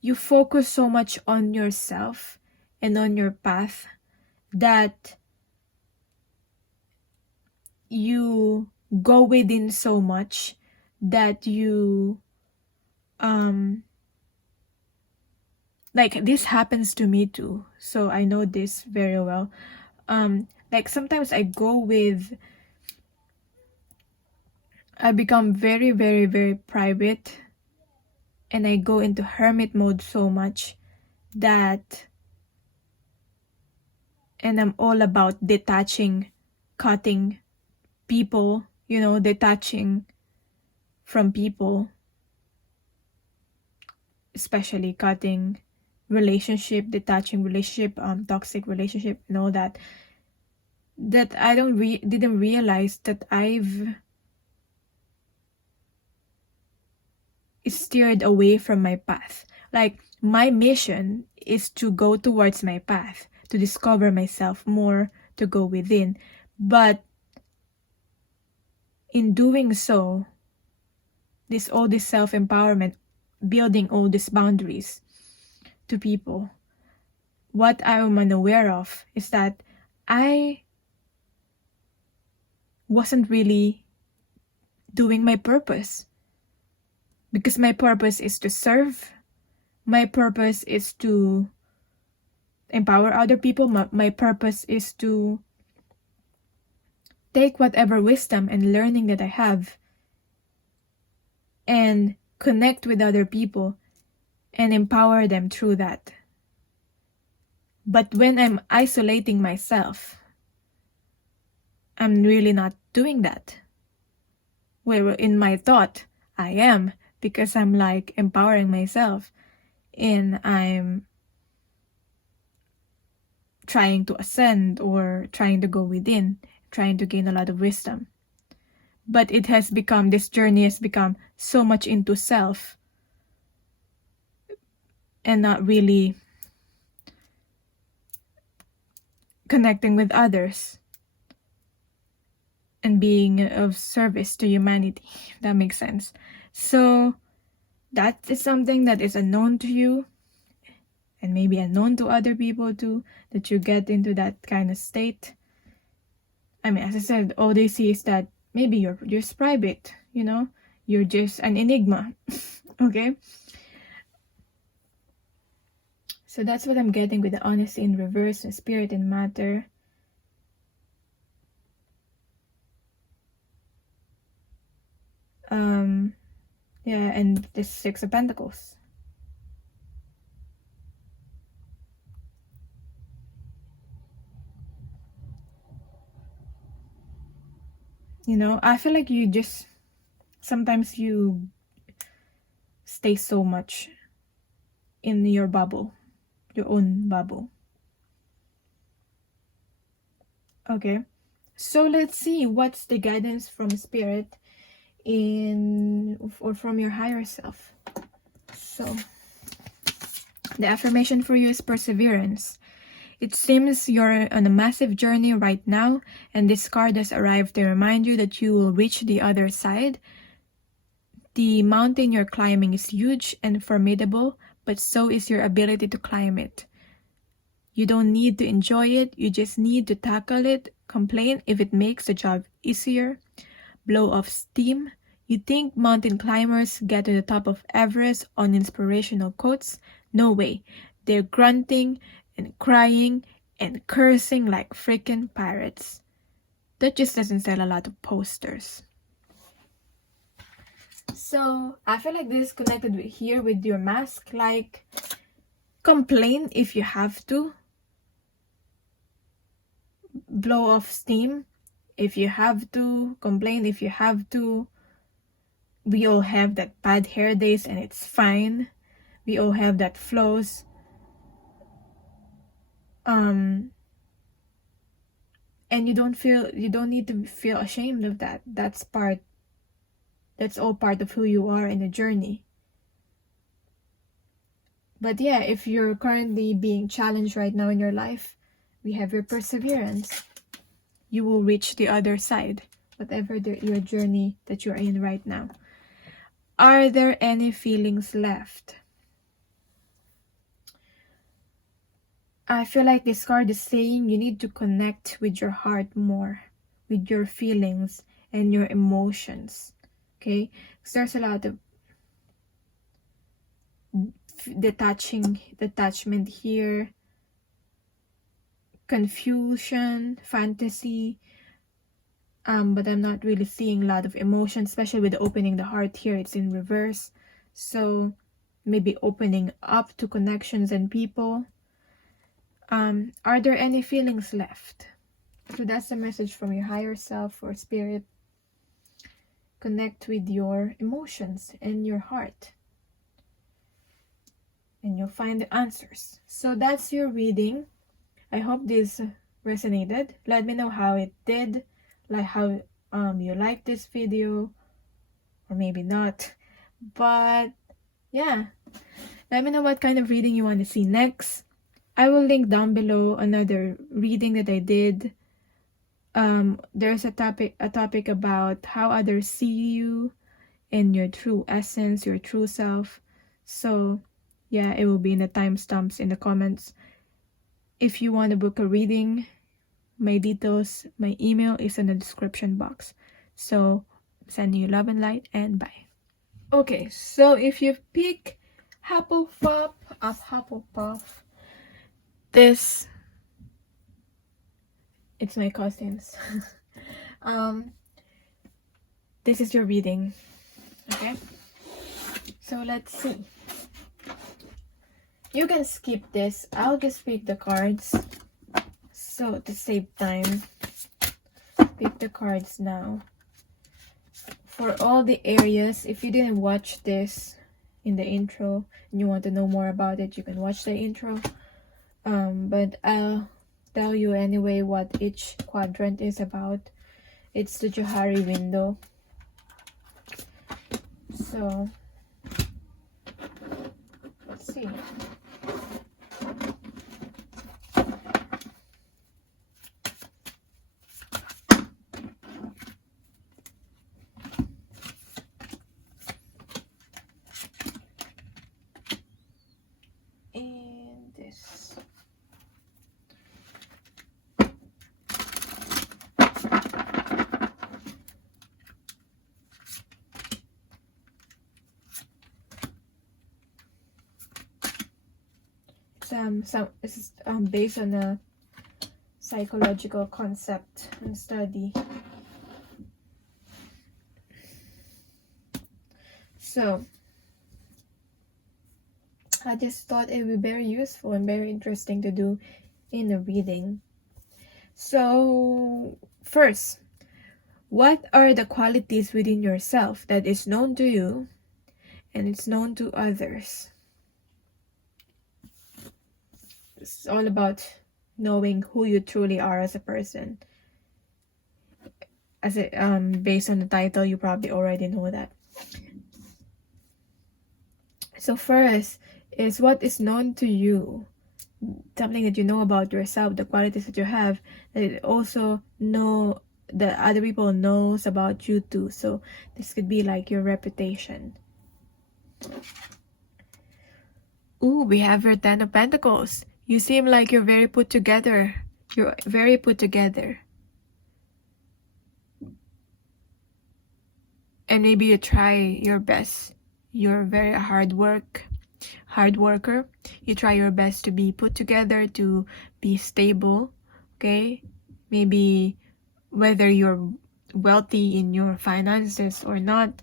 you focus so much on yourself and on your path, that you go within so much that you like, this happens to me too, so I know this very well. Like, sometimes I become very, very, very private, and I go into hermit mode so much that, and I'm all about detaching, cutting people, detaching from people, especially cutting detaching relationship, toxic relationship, and all that I didn't realize that I've steered away from my path. Like, my mission is to go towards my path, to discover myself more, to go within. But in doing so, all this self-empowerment, building all these boundaries to people, what I'm unaware of is that I wasn't really doing my purpose. Because my purpose is to serve. My purpose is to empower other people. My purpose is to take whatever wisdom and learning that I have and connect with other people and empower them through that. But when I'm isolating myself, I'm really not doing that. Where in my thought, I am, because I'm like empowering myself and I'm trying to ascend or trying to go within, trying to gain a lot of wisdom. But this journey has become so much into self and not really connecting with others and being of service to humanity, if that makes sense. So that is something that is unknown to you and maybe unknown to other people too, that you get into that kind of state. I mean, as I said, all they see is that maybe you're just private, you're just an enigma. Okay? So that's what I'm getting with the honesty in reverse and spirit and matter. Yeah, and the Six of Pentacles. I feel like sometimes you stay so much in your bubble, your own bubble. Okay, so let's see what's the guidance from spirit or from your higher self. So the affirmation for you is perseverance. It seems you're on a massive journey right now, and this card has arrived to remind you that you will reach the other side. The mountain you're climbing is huge and formidable, but so is your ability to climb it. You don't need to enjoy it, you just need to tackle it. Complain if it makes the job easier. Blow off steam. You think mountain climbers get to the top of Everest on inspirational quotes? No way. They're grunting and crying and cursing like freaking pirates. That just doesn't sell a lot of posters. So I feel like this is connected with your mask. Like, complain if you have to. Blow off steam if you have to. Complain if you have to. We all have that bad hair days and it's fine. We all have that flaws. And you don't need to feel ashamed of that. That's all part of who you are in the journey. But yeah, if you're currently being challenged right now in your life, we have your perseverance. You will reach the other side, whatever your journey that you're in right now. Are there any feelings left? I feel like this card is saying you need to connect with your heart more, with your feelings and your emotions. Okay? Because there's a lot of detachment here, confusion, fantasy, but I'm not really seeing a lot of emotion, especially with opening the heart here. It's in reverse, so maybe opening up to connections and people. Are there any feelings left? So that's the message from your higher self or spirit. Connect with your emotions and your heart, and you'll find the answers. So that's your reading. I hope this resonated. Let me know how it did, like how you liked this video, or maybe not. But yeah, let me know what kind of reading you want to see next. I will link down below another reading that I did. There's a topic about how others see you and your true essence, your true self. So yeah, it will be in the timestamps in the comments. If you want to book a reading, my details, my email is in the description box. So sending you love and light, and bye. Okay, so if you pick Hufflepuff, this, it's my cousins. This is your reading. Okay, so let's see. You can skip this. I'll just pick the cards. So to save time, pick the cards now. For all the areas, if you didn't watch this in the intro and you want to know more about it, you can watch the intro. But I'll tell you anyway what each quadrant is about. It's the Johari window. So let's see. And this. This is based on a psychological concept and study. So I just thought it would be very useful and very interesting to do in a reading. So first, what are the qualities within yourself that is known to you and it's known to others? It's all about knowing who you truly are as a person. As it based on the title, you probably already know that. So first is what is known to you, something that you know about yourself, the qualities that you have, that also know that other people knows about you too. So this could be like your reputation. Ooh, we have your 10 of Pentacles. You seem like you're very put together. You're very put together. And maybe you try your best. You're very hard worker. You try your best to be put together, to be stable. Okay? Maybe whether you're wealthy in your finances or not,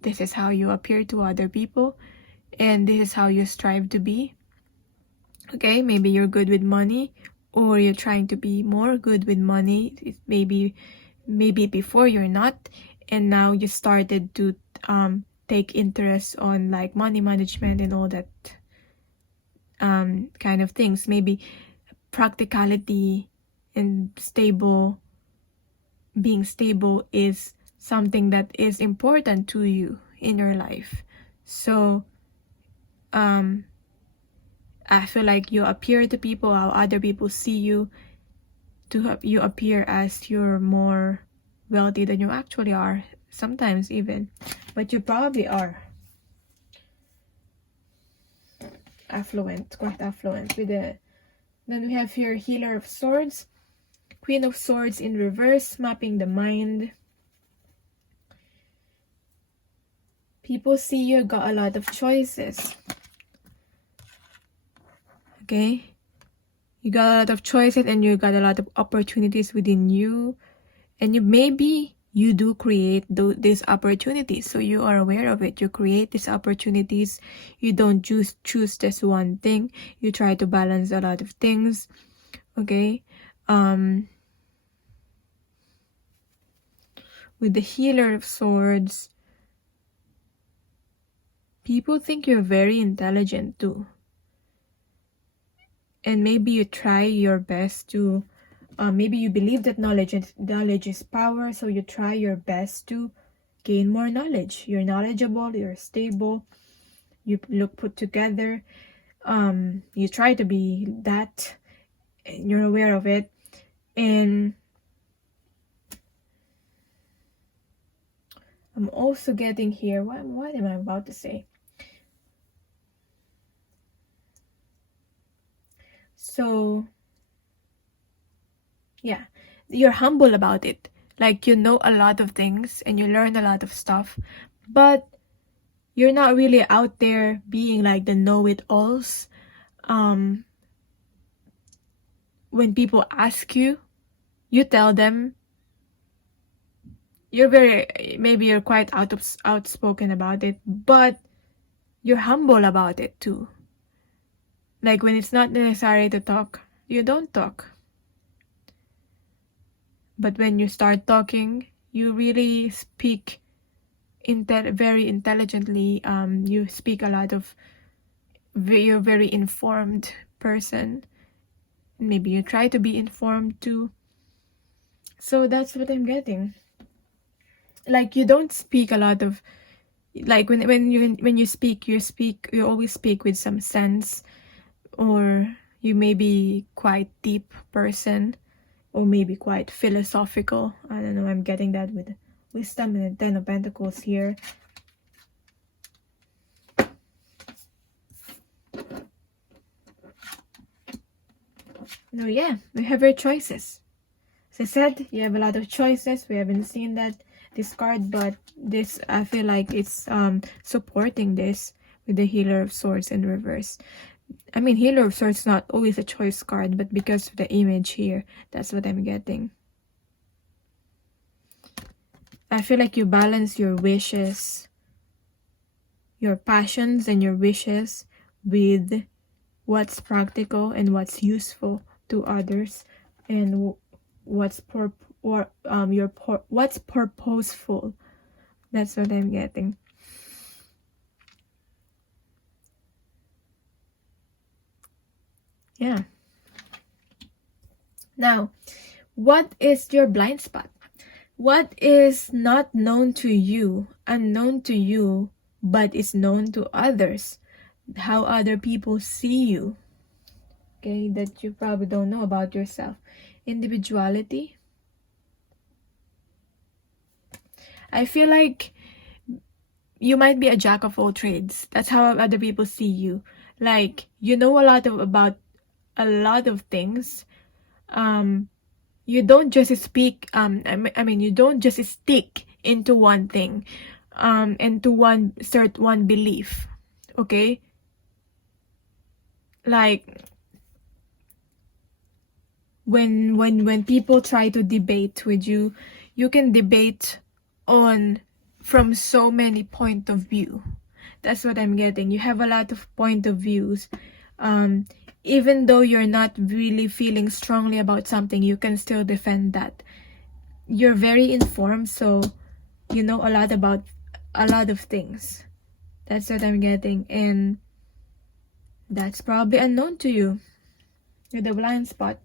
this is how you appear to other people. And this is how you strive to be. Okay, maybe you're good with money, or you're trying to be more good with money. Maybe before you're not, and now you started to take interest on like money management and all that kind of things. Maybe practicality and being stable is something that is important to you in your life. So I feel like you appear to people how other people see you, you appear as you're more wealthy than you actually are, sometimes even, but you probably are affluent, quite affluent. With the then we have here Healer of Swords, Queen of Swords in reverse, mapping the mind. People see you got a lot of choices. Okay, you got a lot of choices and you got a lot of opportunities within you, and maybe you do create these opportunities, so you are aware of it. You create these opportunities. You don't just choose this one thing. You try to balance a lot of things. Okay, with the Healer of Swords, people think you're very intelligent too. And maybe you try your best to, maybe you believe that knowledge is power, so you try your best to gain more knowledge. You're knowledgeable, you're stable, you look put together. You try to be that, and you're aware of it. And I'm also getting here, what am I about to say? So yeah, you're humble about it. Like, you know a lot of things and you learn a lot of stuff, but you're not really out there being like the know-it-alls. When people ask you, you tell them. Maybe you're quite outspoken about it, but you're humble about it too. Like, when it's not necessary to talk, you don't talk. But when you start talking, you really speak very intelligently. You speak a lot of, you're a very informed person. Maybe you try to be informed too. So that's what I'm getting. Like, you don't speak a lot of, like, when you speak, you always speak with some sense, or you may be quite deep person, or maybe quite philosophical. I don't know, I'm getting that with wisdom and the 10 of Pentacles here. No, yeah, we have your choices. As I said, you have a lot of choices. We haven't seen this card, but this, I feel like it's supporting this with the Healer of Swords in reverse. I mean, Healer of Swords is not always a choice card, but because of the image here, that's what I'm getting. I feel like you balance your wishes, your passions and your wishes with what's practical and what's useful to others, and what's purposeful. That's what I'm getting. Yeah. Now, what is your blind spot? What is not known to you, unknown to you, but is known to others? How other people see you. Okay, that you probably don't know about yourself. Individuality. I feel like you might be a jack of all trades. That's how other people see you. Like, you know about a lot of things. You don't just speak, I mean, you don't just stick into one thing, into one belief. Okay? Like, when people try to debate with you, you can debate from so many point of view. That's what I'm getting. You have a lot of point of views. Even though you're not really feeling strongly about something, you can still defend that. You're very informed, so you know a lot about a lot of things. That's what I'm getting, and that's probably unknown to you. You're the blind spot.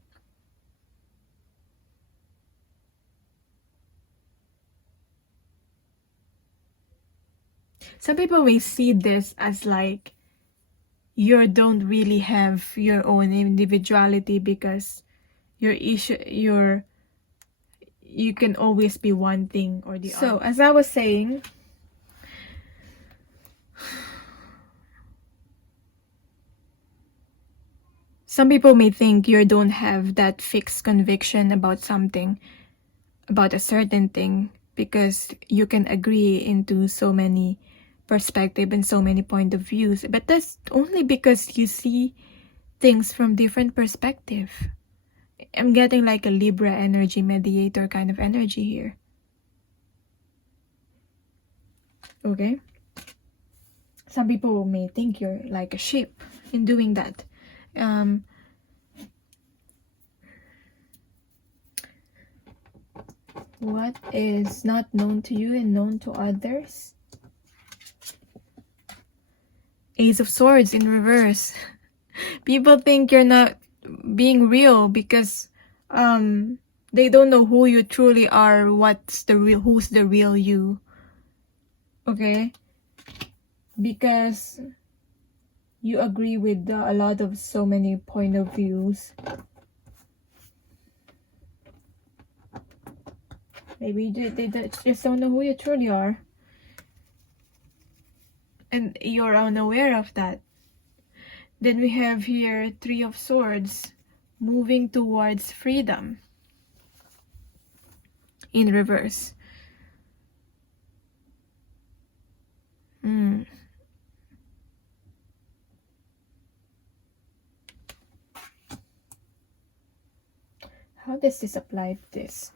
Some people may see this as like you don't really have your own individuality, because you can always be one thing or the other. So, as I was saying, some people may think you don't have that fixed conviction about something, about a certain thing, because you can agree into so many perspectives and so many point of views. But that's only because you see things from different perspective. I'm getting like a Libra energy, mediator kind of energy here. Okay? Some people may think you're like a sheep in doing that. What is not known to you and known to others? Ace of Swords in reverse. People think you're not being real because they don't know who you truly are, who's the real you. Okay? Because you agree with a lot of so many point of views. Maybe they just don't know who you truly are. And you're unaware of that. Then we have here Three of Swords, moving towards freedom in reverse. How does this apply to this?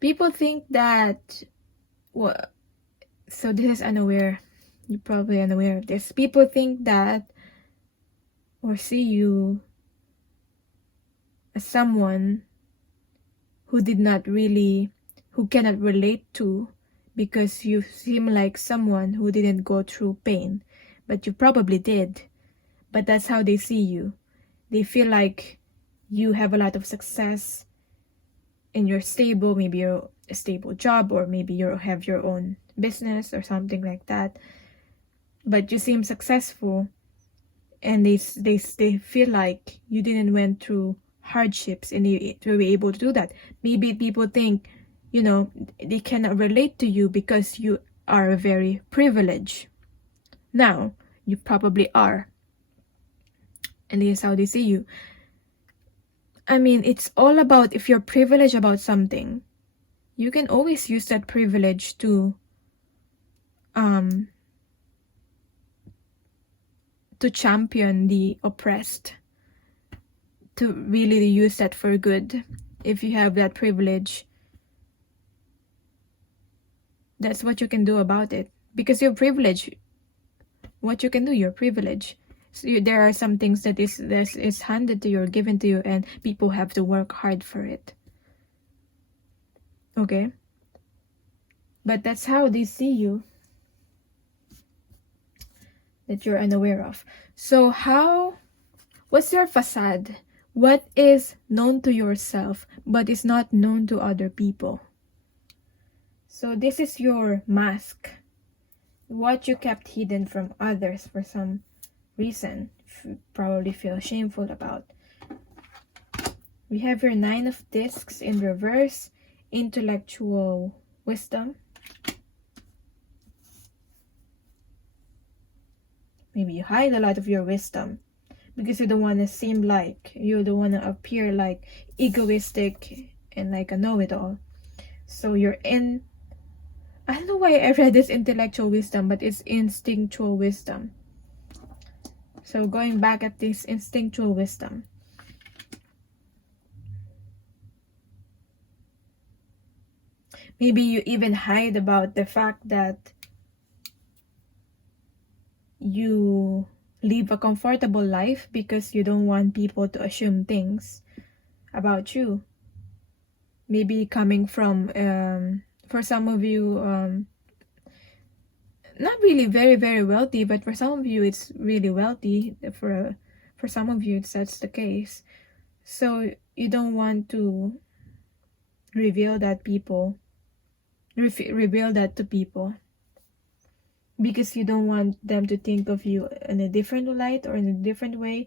People think that, well, so this is unaware. You're probably unaware of this. People think that, or see you as someone who cannot relate to, because you seem like someone who didn't go through pain, but you probably did. But that's how they see you. They feel like you have a lot of success and you're stable. Maybe you're a stable job, or maybe you have your own business or something like that. But you seem successful, and they feel like you didn't went through hardships and you were able to do that. Maybe people think, they cannot relate to you because you are very privileged. Now, you probably are. And this is how they see you. I mean, it's all about, if you're privileged about something, you can always use that privilege to champion the oppressed, to really use that for good. If you have that privilege, that's what you can do about it, because you're privileged. What you can do, you're privileged. So there are some things that is handed to you or given to you, and people have to work hard for it. Okay? But that's how they see you, that you're unaware of. So what's your facade? What is known to yourself but is not known to other people? So this is your mask. What you kept hidden from others for some reason, you probably feel shameful about. We have your Nine of Discs in reverse, intellectual wisdom. Maybe you hide a lot of your wisdom because you don't want to seem like, you don't want to appear like egoistic and like a know-it-all. So you're in, I don't know why I read this intellectual wisdom, but it's instinctual wisdom. So going back at this instinctual wisdom. Maybe you even hide about the fact that you live a comfortable life because you don't want people to assume things about you. Maybe coming from, for some of you, not really very, very wealthy, but for some of you it's really wealthy. For some of you that's the case. So you don't want to reveal that to people, because you don't want them to think of you in a different light or in a different way.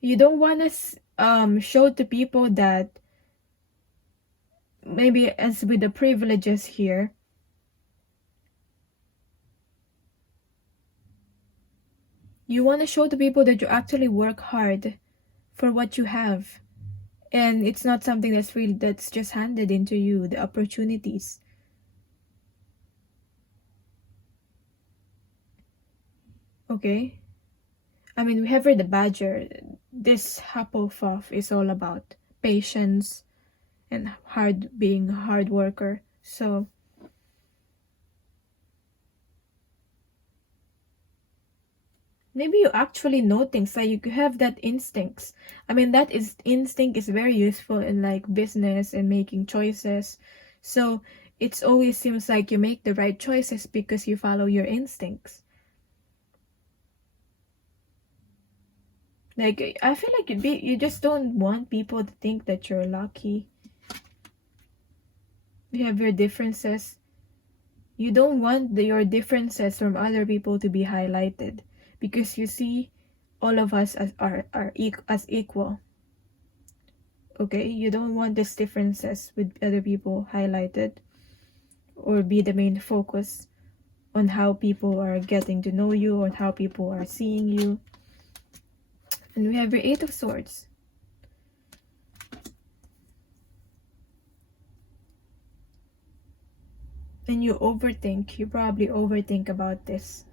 You don't want to show to people that, maybe as with the privileges here, you want to show to people that you actually work hard for what you have, and it's not something that's just handed into you, the opportunities. Okay, I mean, we have here the Badger. This Hufflepuff is all about patience and being a hard worker. So maybe you actually know things, like you have that instincts. I mean, instinct is very useful in like business and making choices. So it always seems like you make the right choices because you follow your instincts. Like, I feel like you just don't want people to think that you're lucky. We have your differences. You don't want your differences from other people to be highlighted because you see all of us as equal. Okay, you don't want these differences with other people highlighted or be the main focus on how people are getting to know you or how people are seeing you. And we have your Eight of Swords. And you overthink. You probably overthink about this.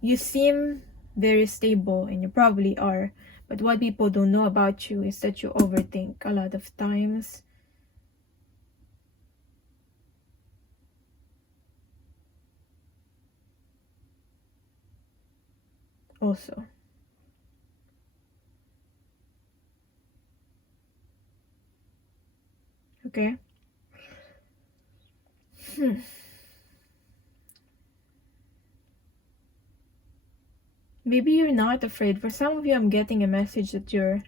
You seem very stable, and you probably are. But what people don't know about you is that you overthink a lot of times. Also. Okay? Maybe you're not afraid. For some of you, I'm getting a message that you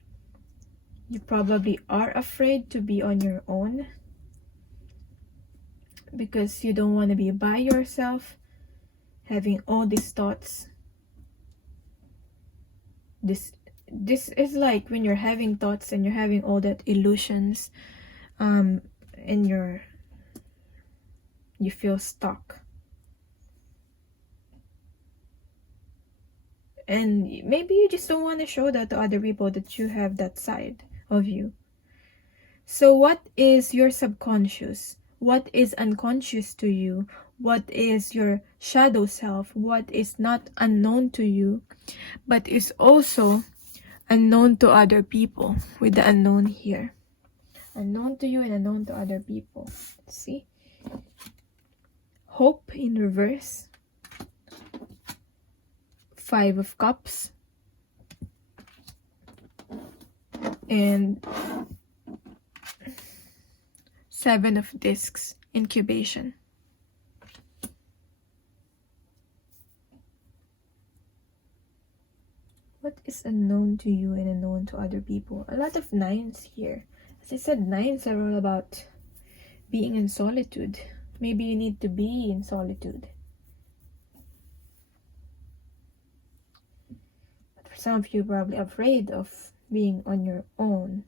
probably are afraid to be on your own because you don't want to be by yourself, having all these thoughts. This is like when you're having thoughts and you're having all that illusions, and you feel stuck. And maybe you just don't want to show that to other people that you have that side of you. So what is your subconscious? What is unconscious to you? What is your shadow self? What is not unknown to you, but is also unknown to other people, with the unknown here. Unknown to you and unknown to other people. See? Hope in reverse. Five of Cups. And Seven of Discs. Incubation. What is unknown to you and unknown to other people? A lot of nines here. As I said, nines are all about being in solitude. Maybe you need to be in solitude. But for some of you, probably afraid of being on your own.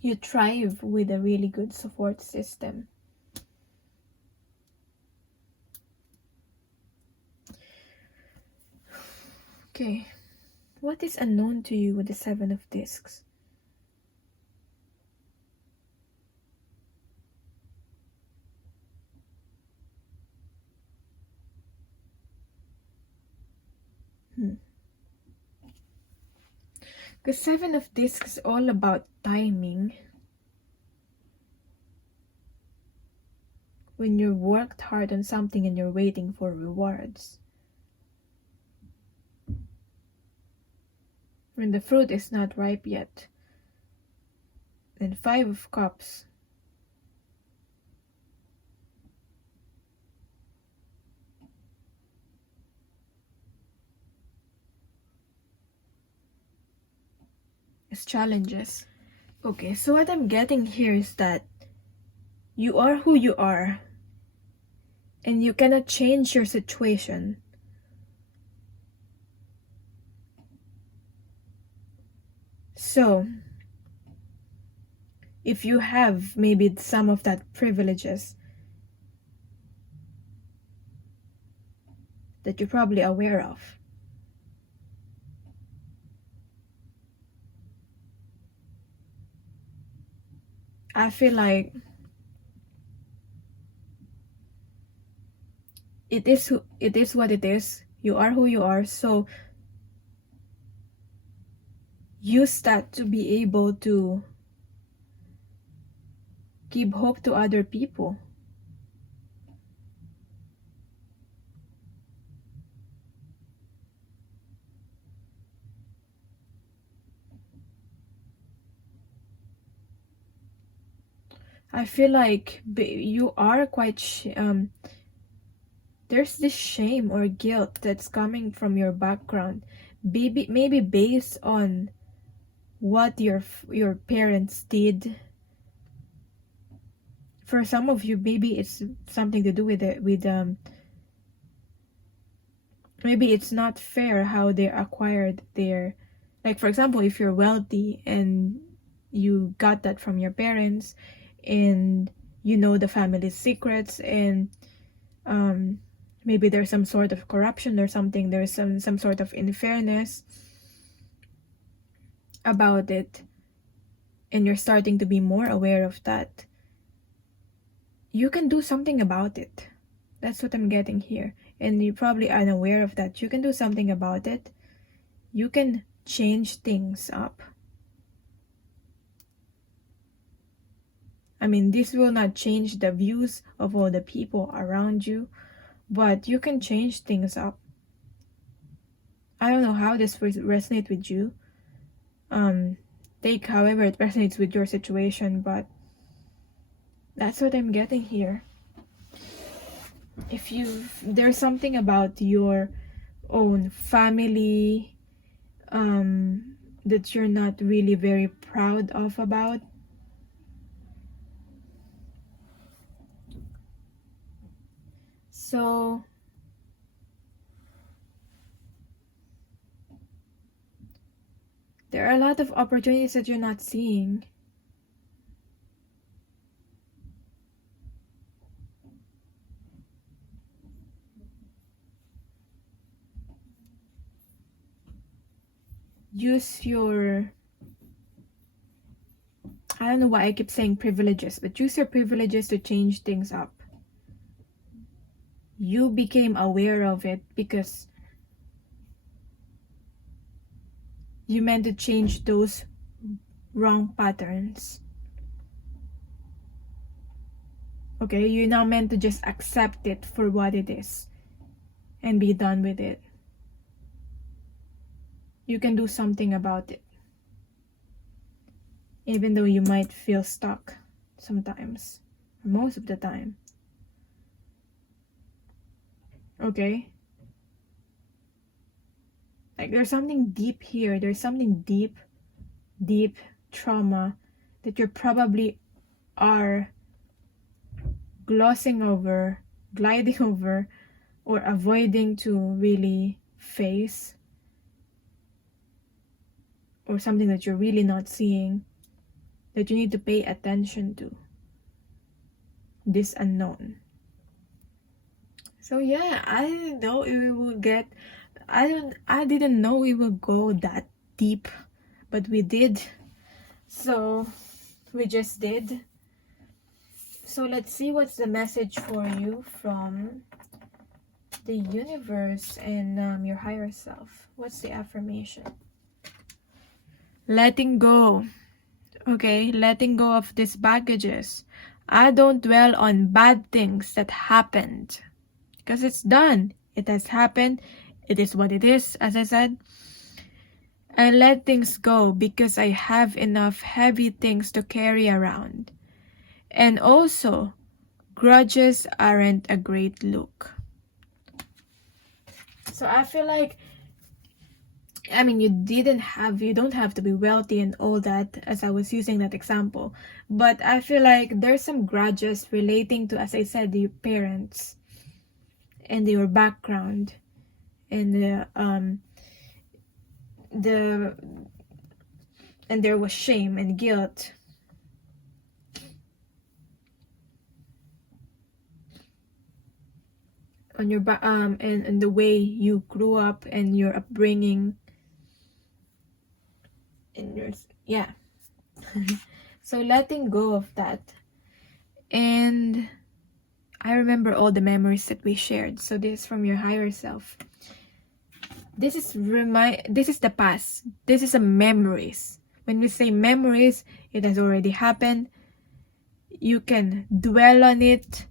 You thrive with a really good support system. Okay, what is unknown to you with the Seven of Discs? The Seven of Discs is all about timing. When you worked hard on something and you're waiting for rewards. When the fruit is not ripe yet. And Five of Cups. Is challenges. Okay, so what I'm getting here is that you are who you are. And you cannot change your situation. So, if you have maybe some of that privileges that you're probably aware of, I feel like it is what it is. You are who you are. So use that to be able to give hope to other people. I feel like you are quite there's this shame or guilt that's coming from your background, maybe based on what your parents did. For some of you, maybe it's something to do with it, maybe it's not fair how they acquired their, like, for example, if you're wealthy and you got that from your parents, and you know the family's secrets, and maybe there's some sort of corruption or something, there's some sort of unfairness about it, and you're starting to be more aware of that, you can do something about it. That's what I'm getting here. And you're probably unaware of that. You can do something about it. You can change things up. I mean, this will not change the views of all the people around you, but you can change things up. I don't know how this will resonate with you. Take however it resonates with your situation, but that's what I'm getting here. If there's something about your own family that you're not really very proud of about, so there are a lot of opportunities that you're not seeing. Use your, I don't know why I keep saying privileges, but use your privileges to change things up. You became aware of it because you meant to change those wrong patterns. Okay, you now meant to just accept it for what it is and be done with it. You can do something about it, even though you might feel stuck sometimes, or most of the time. Okay? Like, there's something deep here. There's something deep trauma that you probably are glossing over, gliding over, or avoiding to really face, or something that you're really not seeing, that you need to pay attention to. This unknown. So yeah, I didn't know it would get, I didn't know we would go that deep, but we did. So we just did. So let's see what's the message for you from the universe and your higher self. What's the affirmation? Letting go. Okay, letting go of these baggages. I don't dwell on bad things that happened, because it's done. It has happened. It is what it is, as I said. I let things go because I have enough heavy things to carry around. And also, grudges aren't a great look. So I feel like, I mean, you don't have to be wealthy and all that, as I was using that example. But I feel like there's some grudges relating to, as I said, your parents and your background, and and there was shame and guilt. On your and the way you grew up and your upbringing. Yeah. So letting go of that. And I remember all the memories that we shared. So this is from your higher self. This is the past. This is a memories. When we say memories, it has already happened. You can dwell on it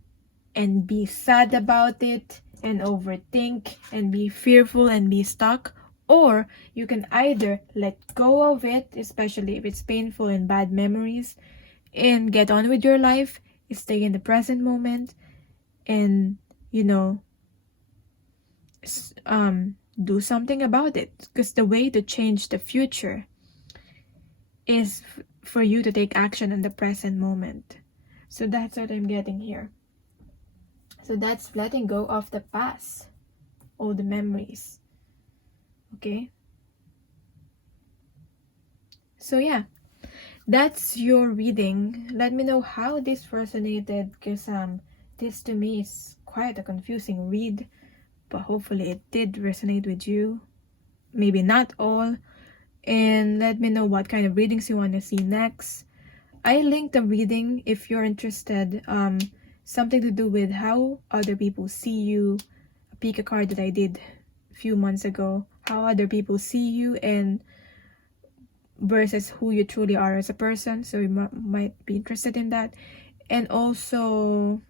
and be sad about it and overthink and be fearful and be stuck. Or you can either let go of it, especially if it's painful and bad memories, and get on with your life, stay in the present moment, and, do something about it. Because the way to change the future is for you to take action in the present moment. So that's what I'm getting here. So that's letting go of the past, all the memories. Okay? So yeah, that's your reading. Let me know how this resonated, because this to me is quite a confusing read, but hopefully it did resonate with you. Maybe not all. And let me know what kind of readings you want to see next. I linked a reading if you're interested. Something to do with how other people see you. A pickacard that I did a few months ago. How other people see you and versus who you truly are as a person. So you might be interested in that. And also,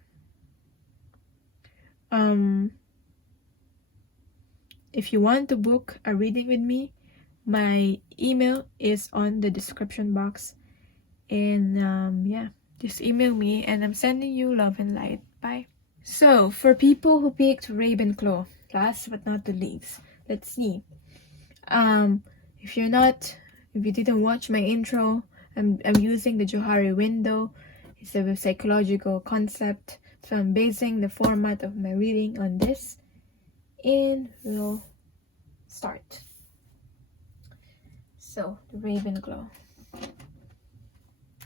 if you want to book a reading with me, my email is on the description box. And yeah, just email me and I'm sending you love and light. Bye. So for people who picked Ravenclaw, last but not the least, let's see. If you didn't watch my intro, I'm using the Johari window. It's a psychological concept. So I'm basing the format of my reading on this. And we'll start. So the Ravenclaw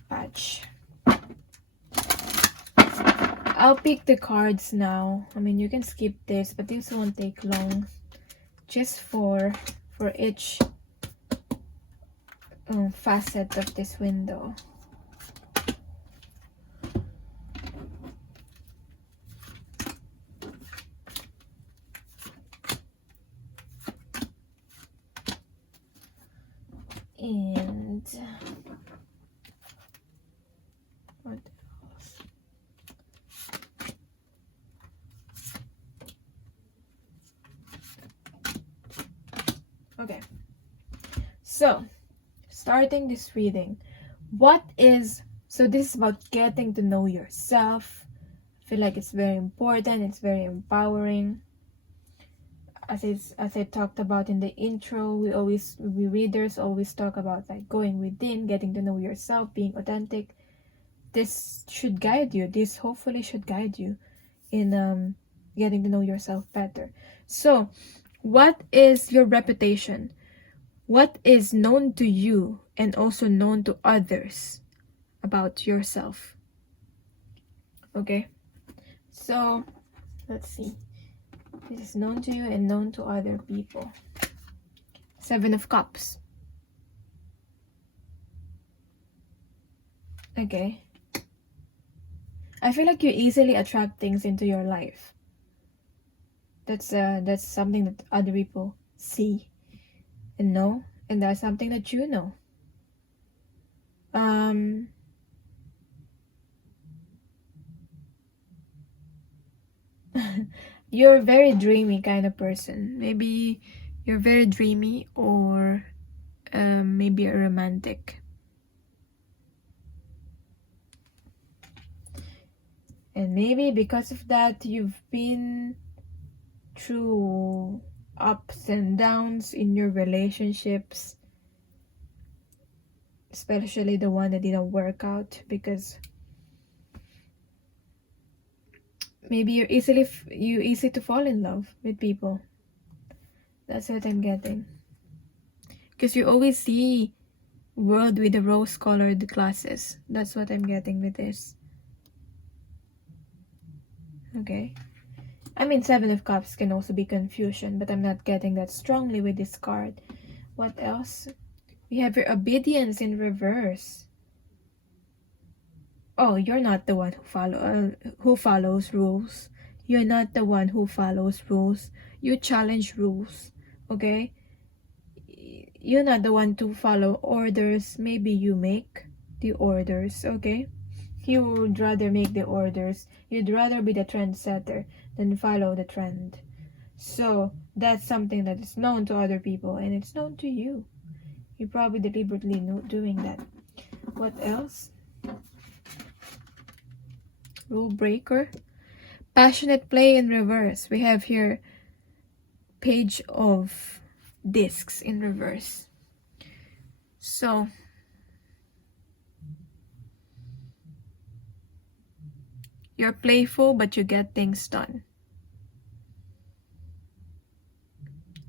patch. I'll pick the cards now. I mean, you can skip this, but this won't take long. Just for each facet of this window. And what else? Okay, so starting this reading, so this is about getting to know yourself. I feel like it's very important, it's very empowering. As I talked about in the intro, we readers always talk about like going within, getting to know yourself, being authentic. This should guide you. This hopefully should guide you in getting to know yourself better. So, what is your reputation? What is known to you and also known to others about yourself? Okay, so let's see. This is known to you and known to other people. 7 of Cups. Okay. I feel like you easily attract things into your life. That's something that other people see and know, and that's something that you know. You're a very dreamy kind of person. Maybe you're very dreamy, or maybe a romantic. And maybe because of that, you've been through ups and downs in your relationships, especially the one that didn't work out, because maybe you're easy to fall in love with people. That's what I'm getting. Because you always see world with the rose-colored glasses. That's what I'm getting with this. Okay. I mean, 7 of Cups can also be confusion, but I'm not getting that strongly with this card. What else? We have your obedience in reverse. Oh, you're not the one who follows rules. You're not the one who follows rules. You challenge rules, okay? You're not the one to follow orders. Maybe you make the orders, okay? You would rather make the orders. You'd rather be the trendsetter than follow the trend. So that's something that is known to other people, and it's known to you. You're probably deliberately doing that. What else? Rule breaker. Passionate play in reverse. We have here Page of Discs in reverse. So You're playful, but you get things done.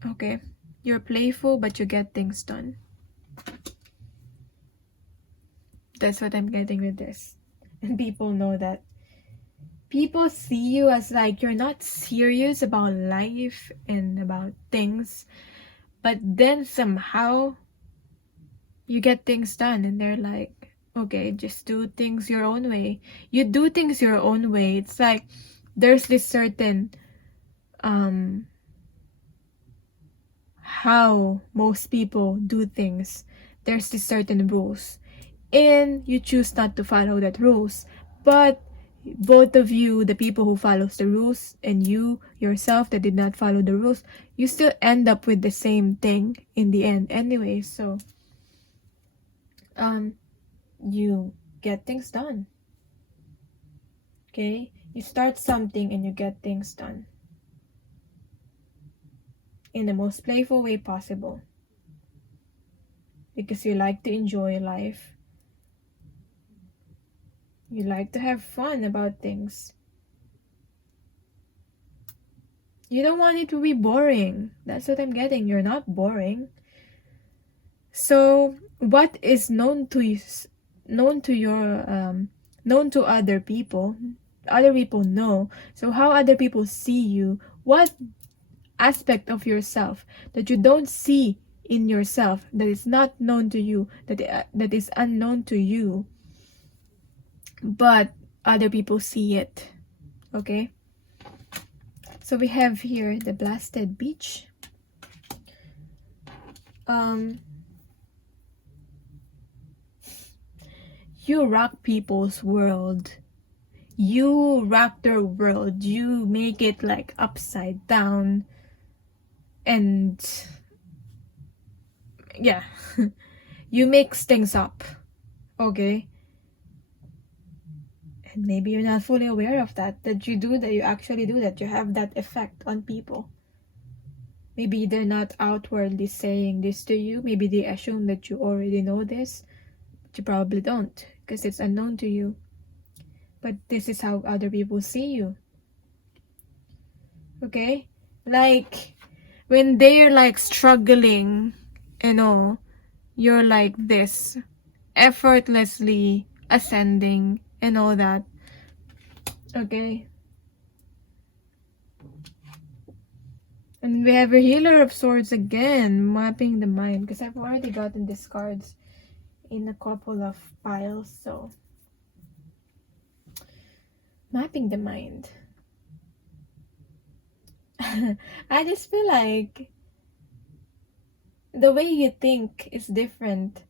Okay? You're playful, but you get things done. That's what I'm getting with this. And people know that. People see you as like you're not serious about life and about things, but then somehow you get things done and they're like, okay, just do things your own way. You do things your own way. It's like there's this certain how most people do things. There's this certain rules, and you choose not to follow that rules. But both of you, the people who follows the rules and you yourself that did not follow the rules, you still end up with the same thing in the end anyway. So you get things done. Okay, you start something and you get things done in the most playful way possible, because you like to enjoy life. You like to have fun about things. You don't want it to be boring. That's what I'm getting. You're not boring. So what is known to other people, other people know. So how other people see you, what aspect of yourself that you don't see in yourself, that is not known to you, that is unknown to you, but other people see it. Okay, so we have here the blasted beach. You rock people's world. You rock their world. You make it like upside down. And yeah, you mix things up. Okay? And maybe you're not fully aware of that you do that, you actually do that. You have that effect on people. Maybe they're not outwardly saying this to you. Maybe they assume that you already know this. But you probably don't, because it's unknown to you. But this is how other people see you. Okay? Like, when they're like struggling, you're like this, effortlessly ascending and all that. Okay? And we have a Healer of Swords again, mapping the mind, because I've already gotten these cards in a couple of piles, so mapping the mind. I just feel like the way you think is different,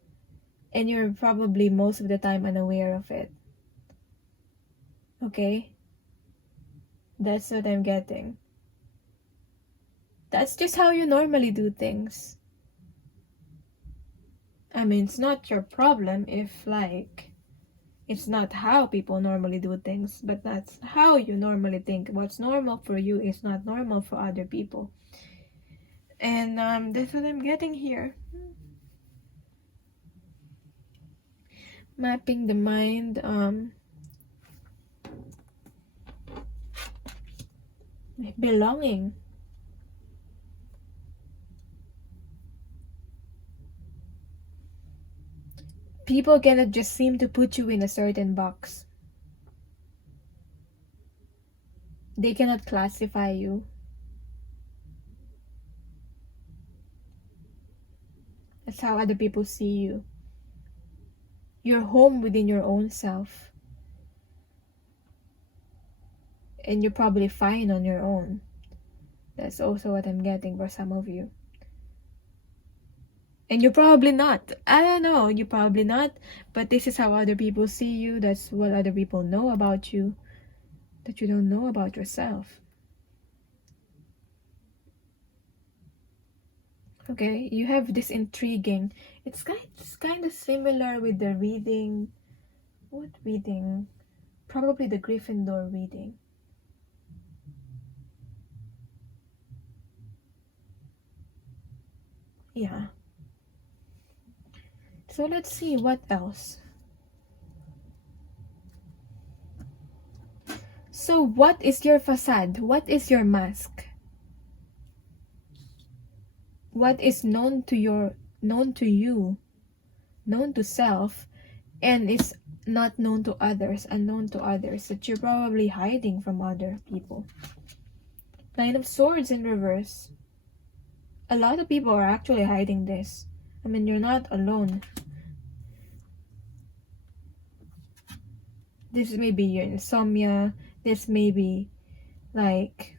and you're probably most of the time unaware of it. Okay? That's what I'm getting. That's just how you normally do things. I mean, it's not your problem if, like, it's not how people normally do things, but that's how you normally think. What's normal for you is not normal for other people. And that's what I'm getting here. Mapping the mind. Belonging. People cannot just seem to put you in a certain box. They cannot classify you. That's how other people see you. You're home within your own self. And you're probably fine on your own. That's also what I'm getting for some of you. And you're probably not. I don't know, you're probably not. But this is how other people see you. That's what other people know about you, that you don't know about yourself. Okay, you have this intriguing. It's kind of similar with the reading. What reading? Probably the Gryffindor reading. Yeah. So let's see what else. So what is your facade? What is your mask? What is known to you, known to self, and is not known to others, unknown to others, that you're probably hiding from other people? Nine of Swords in reverse. A lot of people are actually hiding this. I mean, you're not alone. This may be your insomnia. This may be like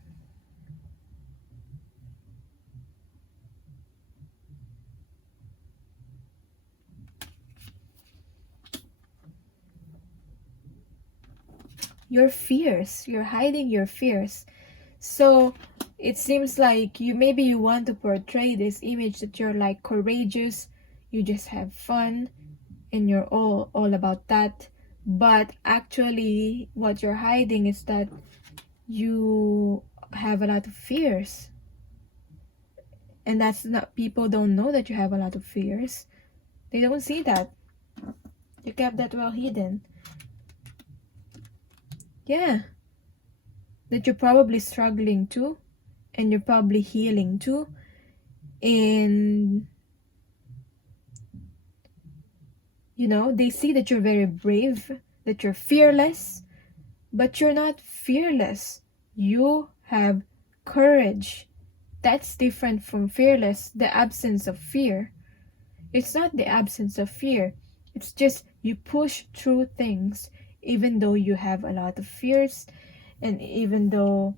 your fears. You're hiding your fears. So it seems like you want to portray this image that you're like courageous, you just have fun, and you're all about that. But actually what you're hiding is that you have a lot of fears. And that's not, people don't know that you have a lot of fears. They don't see that. You kept that well hidden. Yeah. That you're probably struggling too, and you're probably healing too. And you know, they see that you're very brave, that you're fearless, but you're not fearless. You have courage. That's different from fearless, the absence of fear. It's not the absence of fear. It's just you push through things even though you have a lot of fears, and even though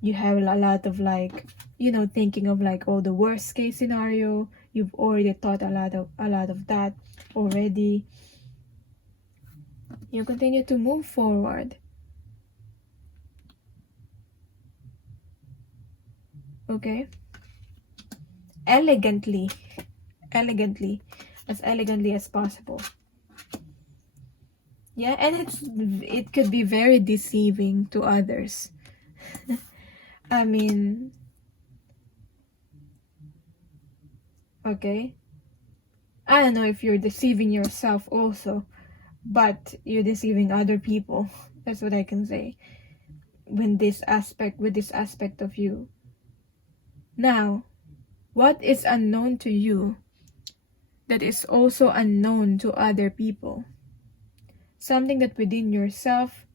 you have a lot of like, you know, thinking of like all the worst case scenario. You've already thought a lot of that already. You continue to move forward. Okay? Elegantly, as elegantly as possible. Yeah, and it could be very deceiving to others. I mean, okay, I don't know if you're deceiving yourself also, but you're deceiving other people. That's what I can say with this aspect of you. Now, what is unknown to you that is also unknown to other people? Something that within yourself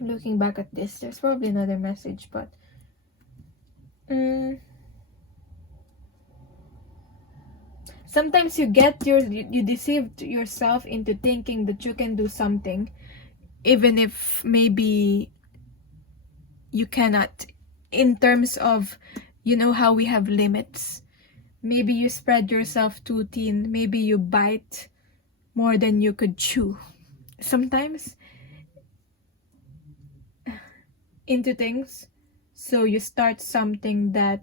looking back at this, there's probably another message, but sometimes you deceive yourself into thinking that you can do something even if maybe you cannot, in terms of, you know how we have limits. Maybe you spread yourself too thin, maybe you bite more than you could chew sometimes into things. So you start something that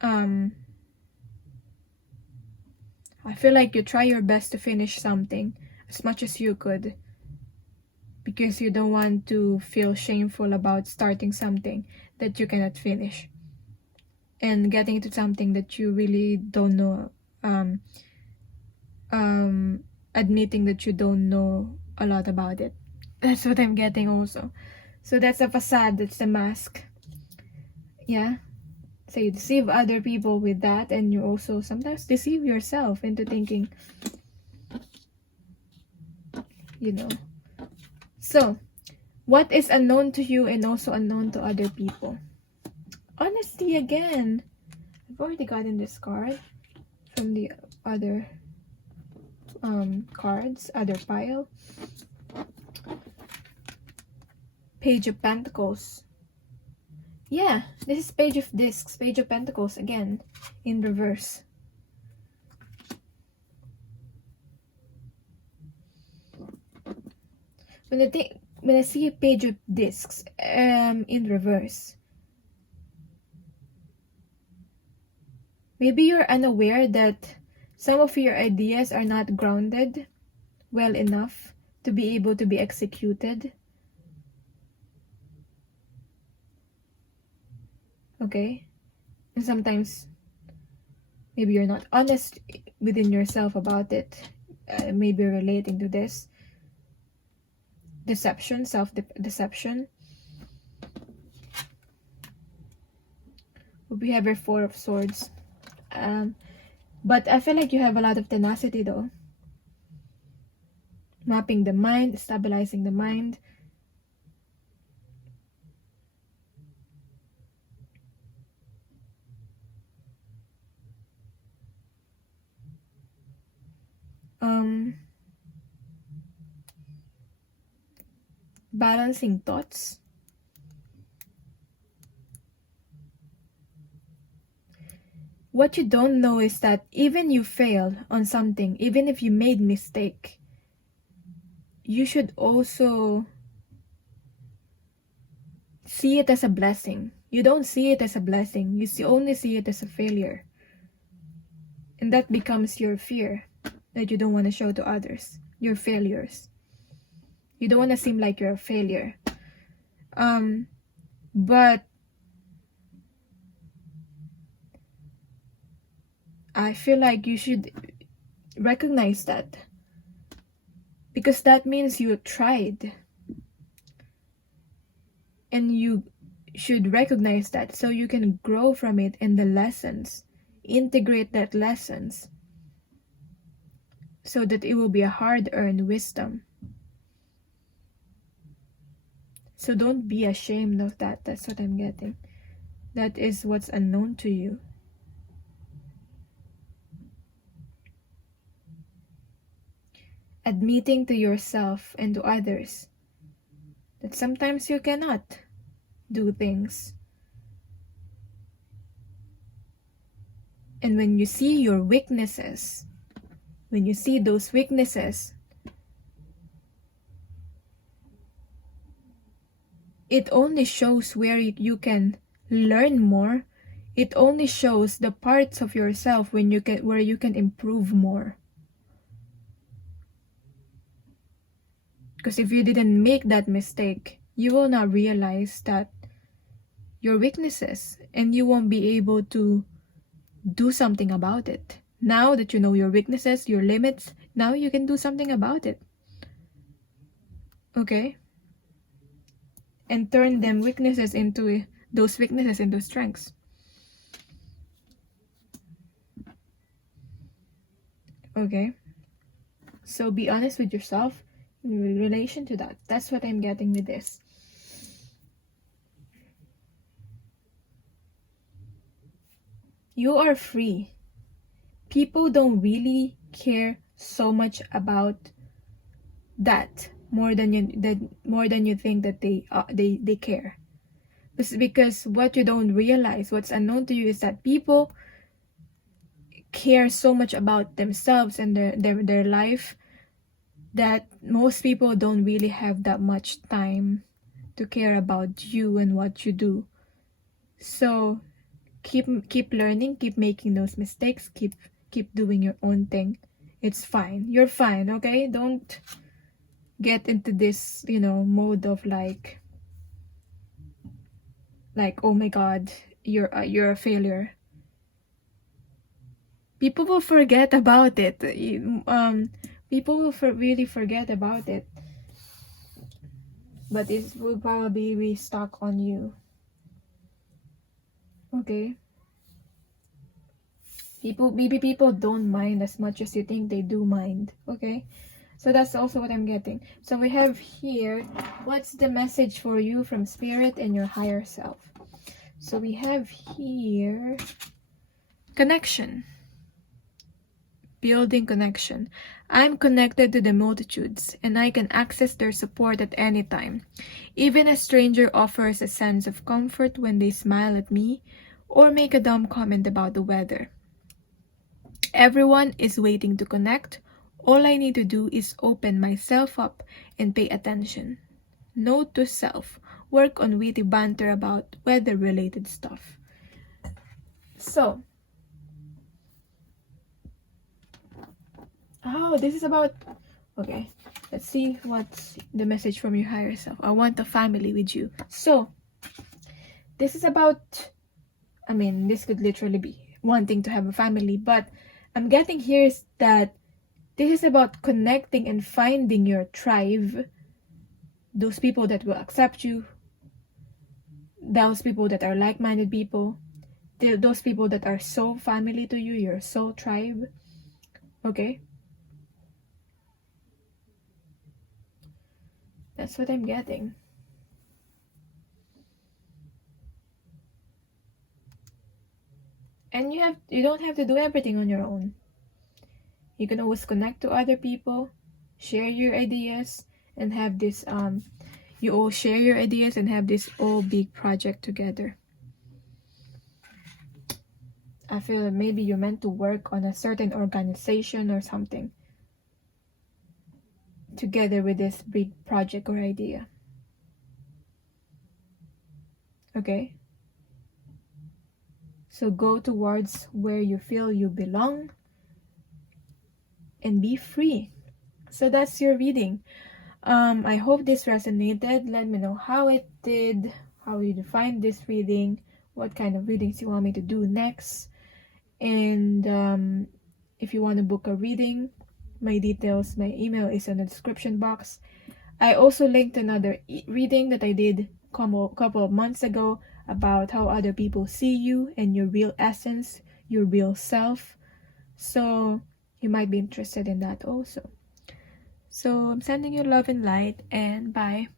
I feel like you try your best to finish something as much as you could, because you don't want to feel shameful about starting something that you cannot finish and getting into something that you really don't know, admitting that you don't know a lot about it. That's what I'm getting also. So that's a facade, that's the mask. Yeah. So you deceive other people with that, and you also sometimes deceive yourself into thinking, you know. So, what is unknown to you and also unknown to other people? Honesty again. I've already gotten this card from the other cards, other pile. Page of Pentacles. Yeah, this is Page of Discs, Page of Pentacles again, in reverse. When I see a Page of Discs in reverse, maybe you're unaware that some of your ideas are not grounded well enough to be able to be executed. Okay? And sometimes Maybe you're not honest within yourself about it. Maybe relating to this. Deception, self-deception. We have your Four of Swords. But I feel like you have a lot of tenacity though. Mapping the mind, stabilizing the mind. Balancing thoughts. What you don't know is that even you fail on something, even if you made mistake, you should also see it as a blessing. You don't see it as a blessing. You only see it as a failure. And that becomes your fear that you don't want to show to others. Your failures. You don't want to seem like you're a failure. But I feel like you should recognize that. Because that means you tried. And you should recognize that so you can grow from it in the lessons. Integrate that lessons. So that it will be a hard-earned wisdom. So don't be ashamed of that. That's what I'm getting. That is what's unknown to you. Admitting to yourself and to others that sometimes you cannot do things. And when you see your weaknesses, when you see those weaknesses, it only shows where you can learn more. It only shows the parts of yourself where you can improve more. Because if you didn't make that mistake, you will not realize that your weaknesses, and you won't be able to do something about it. Now that you know your weaknesses, your limits, now you can do something about it. Okay? And turn those weaknesses into strengths. Okay? So be honest with yourself in relation to that. That's what I'm getting with this. You are free. People don't really care so much about that more than you think that they care. Because what you don't realize, what's unknown to you, is that people care so much about themselves and their life that most people don't really have that much time to care about you and what you do. So keep learning, keep making those mistakes, keep doing your own thing. It's fine. You're fine, okay? Don't get into this, mode of like, oh my god, you're a failure. People will forget about it. People will really forget about it. But it will probably be stuck on you. Okay? Maybe people don't mind as much as you think they do mind. Okay? So that's also what I'm getting. So we have here, what's the message for you from Spirit and your higher self? So we have here, connection. Building connection. I'm connected to the multitudes, and I can access their support at any time. Even a stranger offers a sense of comfort when they smile at me or make a dumb comment about the weather. Everyone is waiting to connect. All I need to do is open myself up and pay attention. Note to self. Work on witty banter about weather-related stuff. So, this is about, okay, let's see what's the message from your higher self. I want a family with you. So, this is about, this could literally be wanting to have a family. But I'm getting here is that this is about connecting and finding your tribe, those people that will accept you, those people that are like-minded people, those people that are so family to you, your soul tribe. Okay? That's what I'm getting. And you don't have to do everything on your own. You can always connect to other people, share your ideas, and have this you all share your ideas and have this all big project together. I feel that maybe you're meant to work on a certain organization or something together with this big project or idea. Okay? So go towards where you feel you belong and be free. So that's your reading. I hope this resonated. Let me know how it did, how you define this reading, what kind of readings you want me to do next. And if you want to book a reading, my details, my email is in the description box. I also linked another reading that I did a couple of months ago about how other people see you and your real essence, your real self. So you might be interested in that also. So I'm sending you love and light, and bye.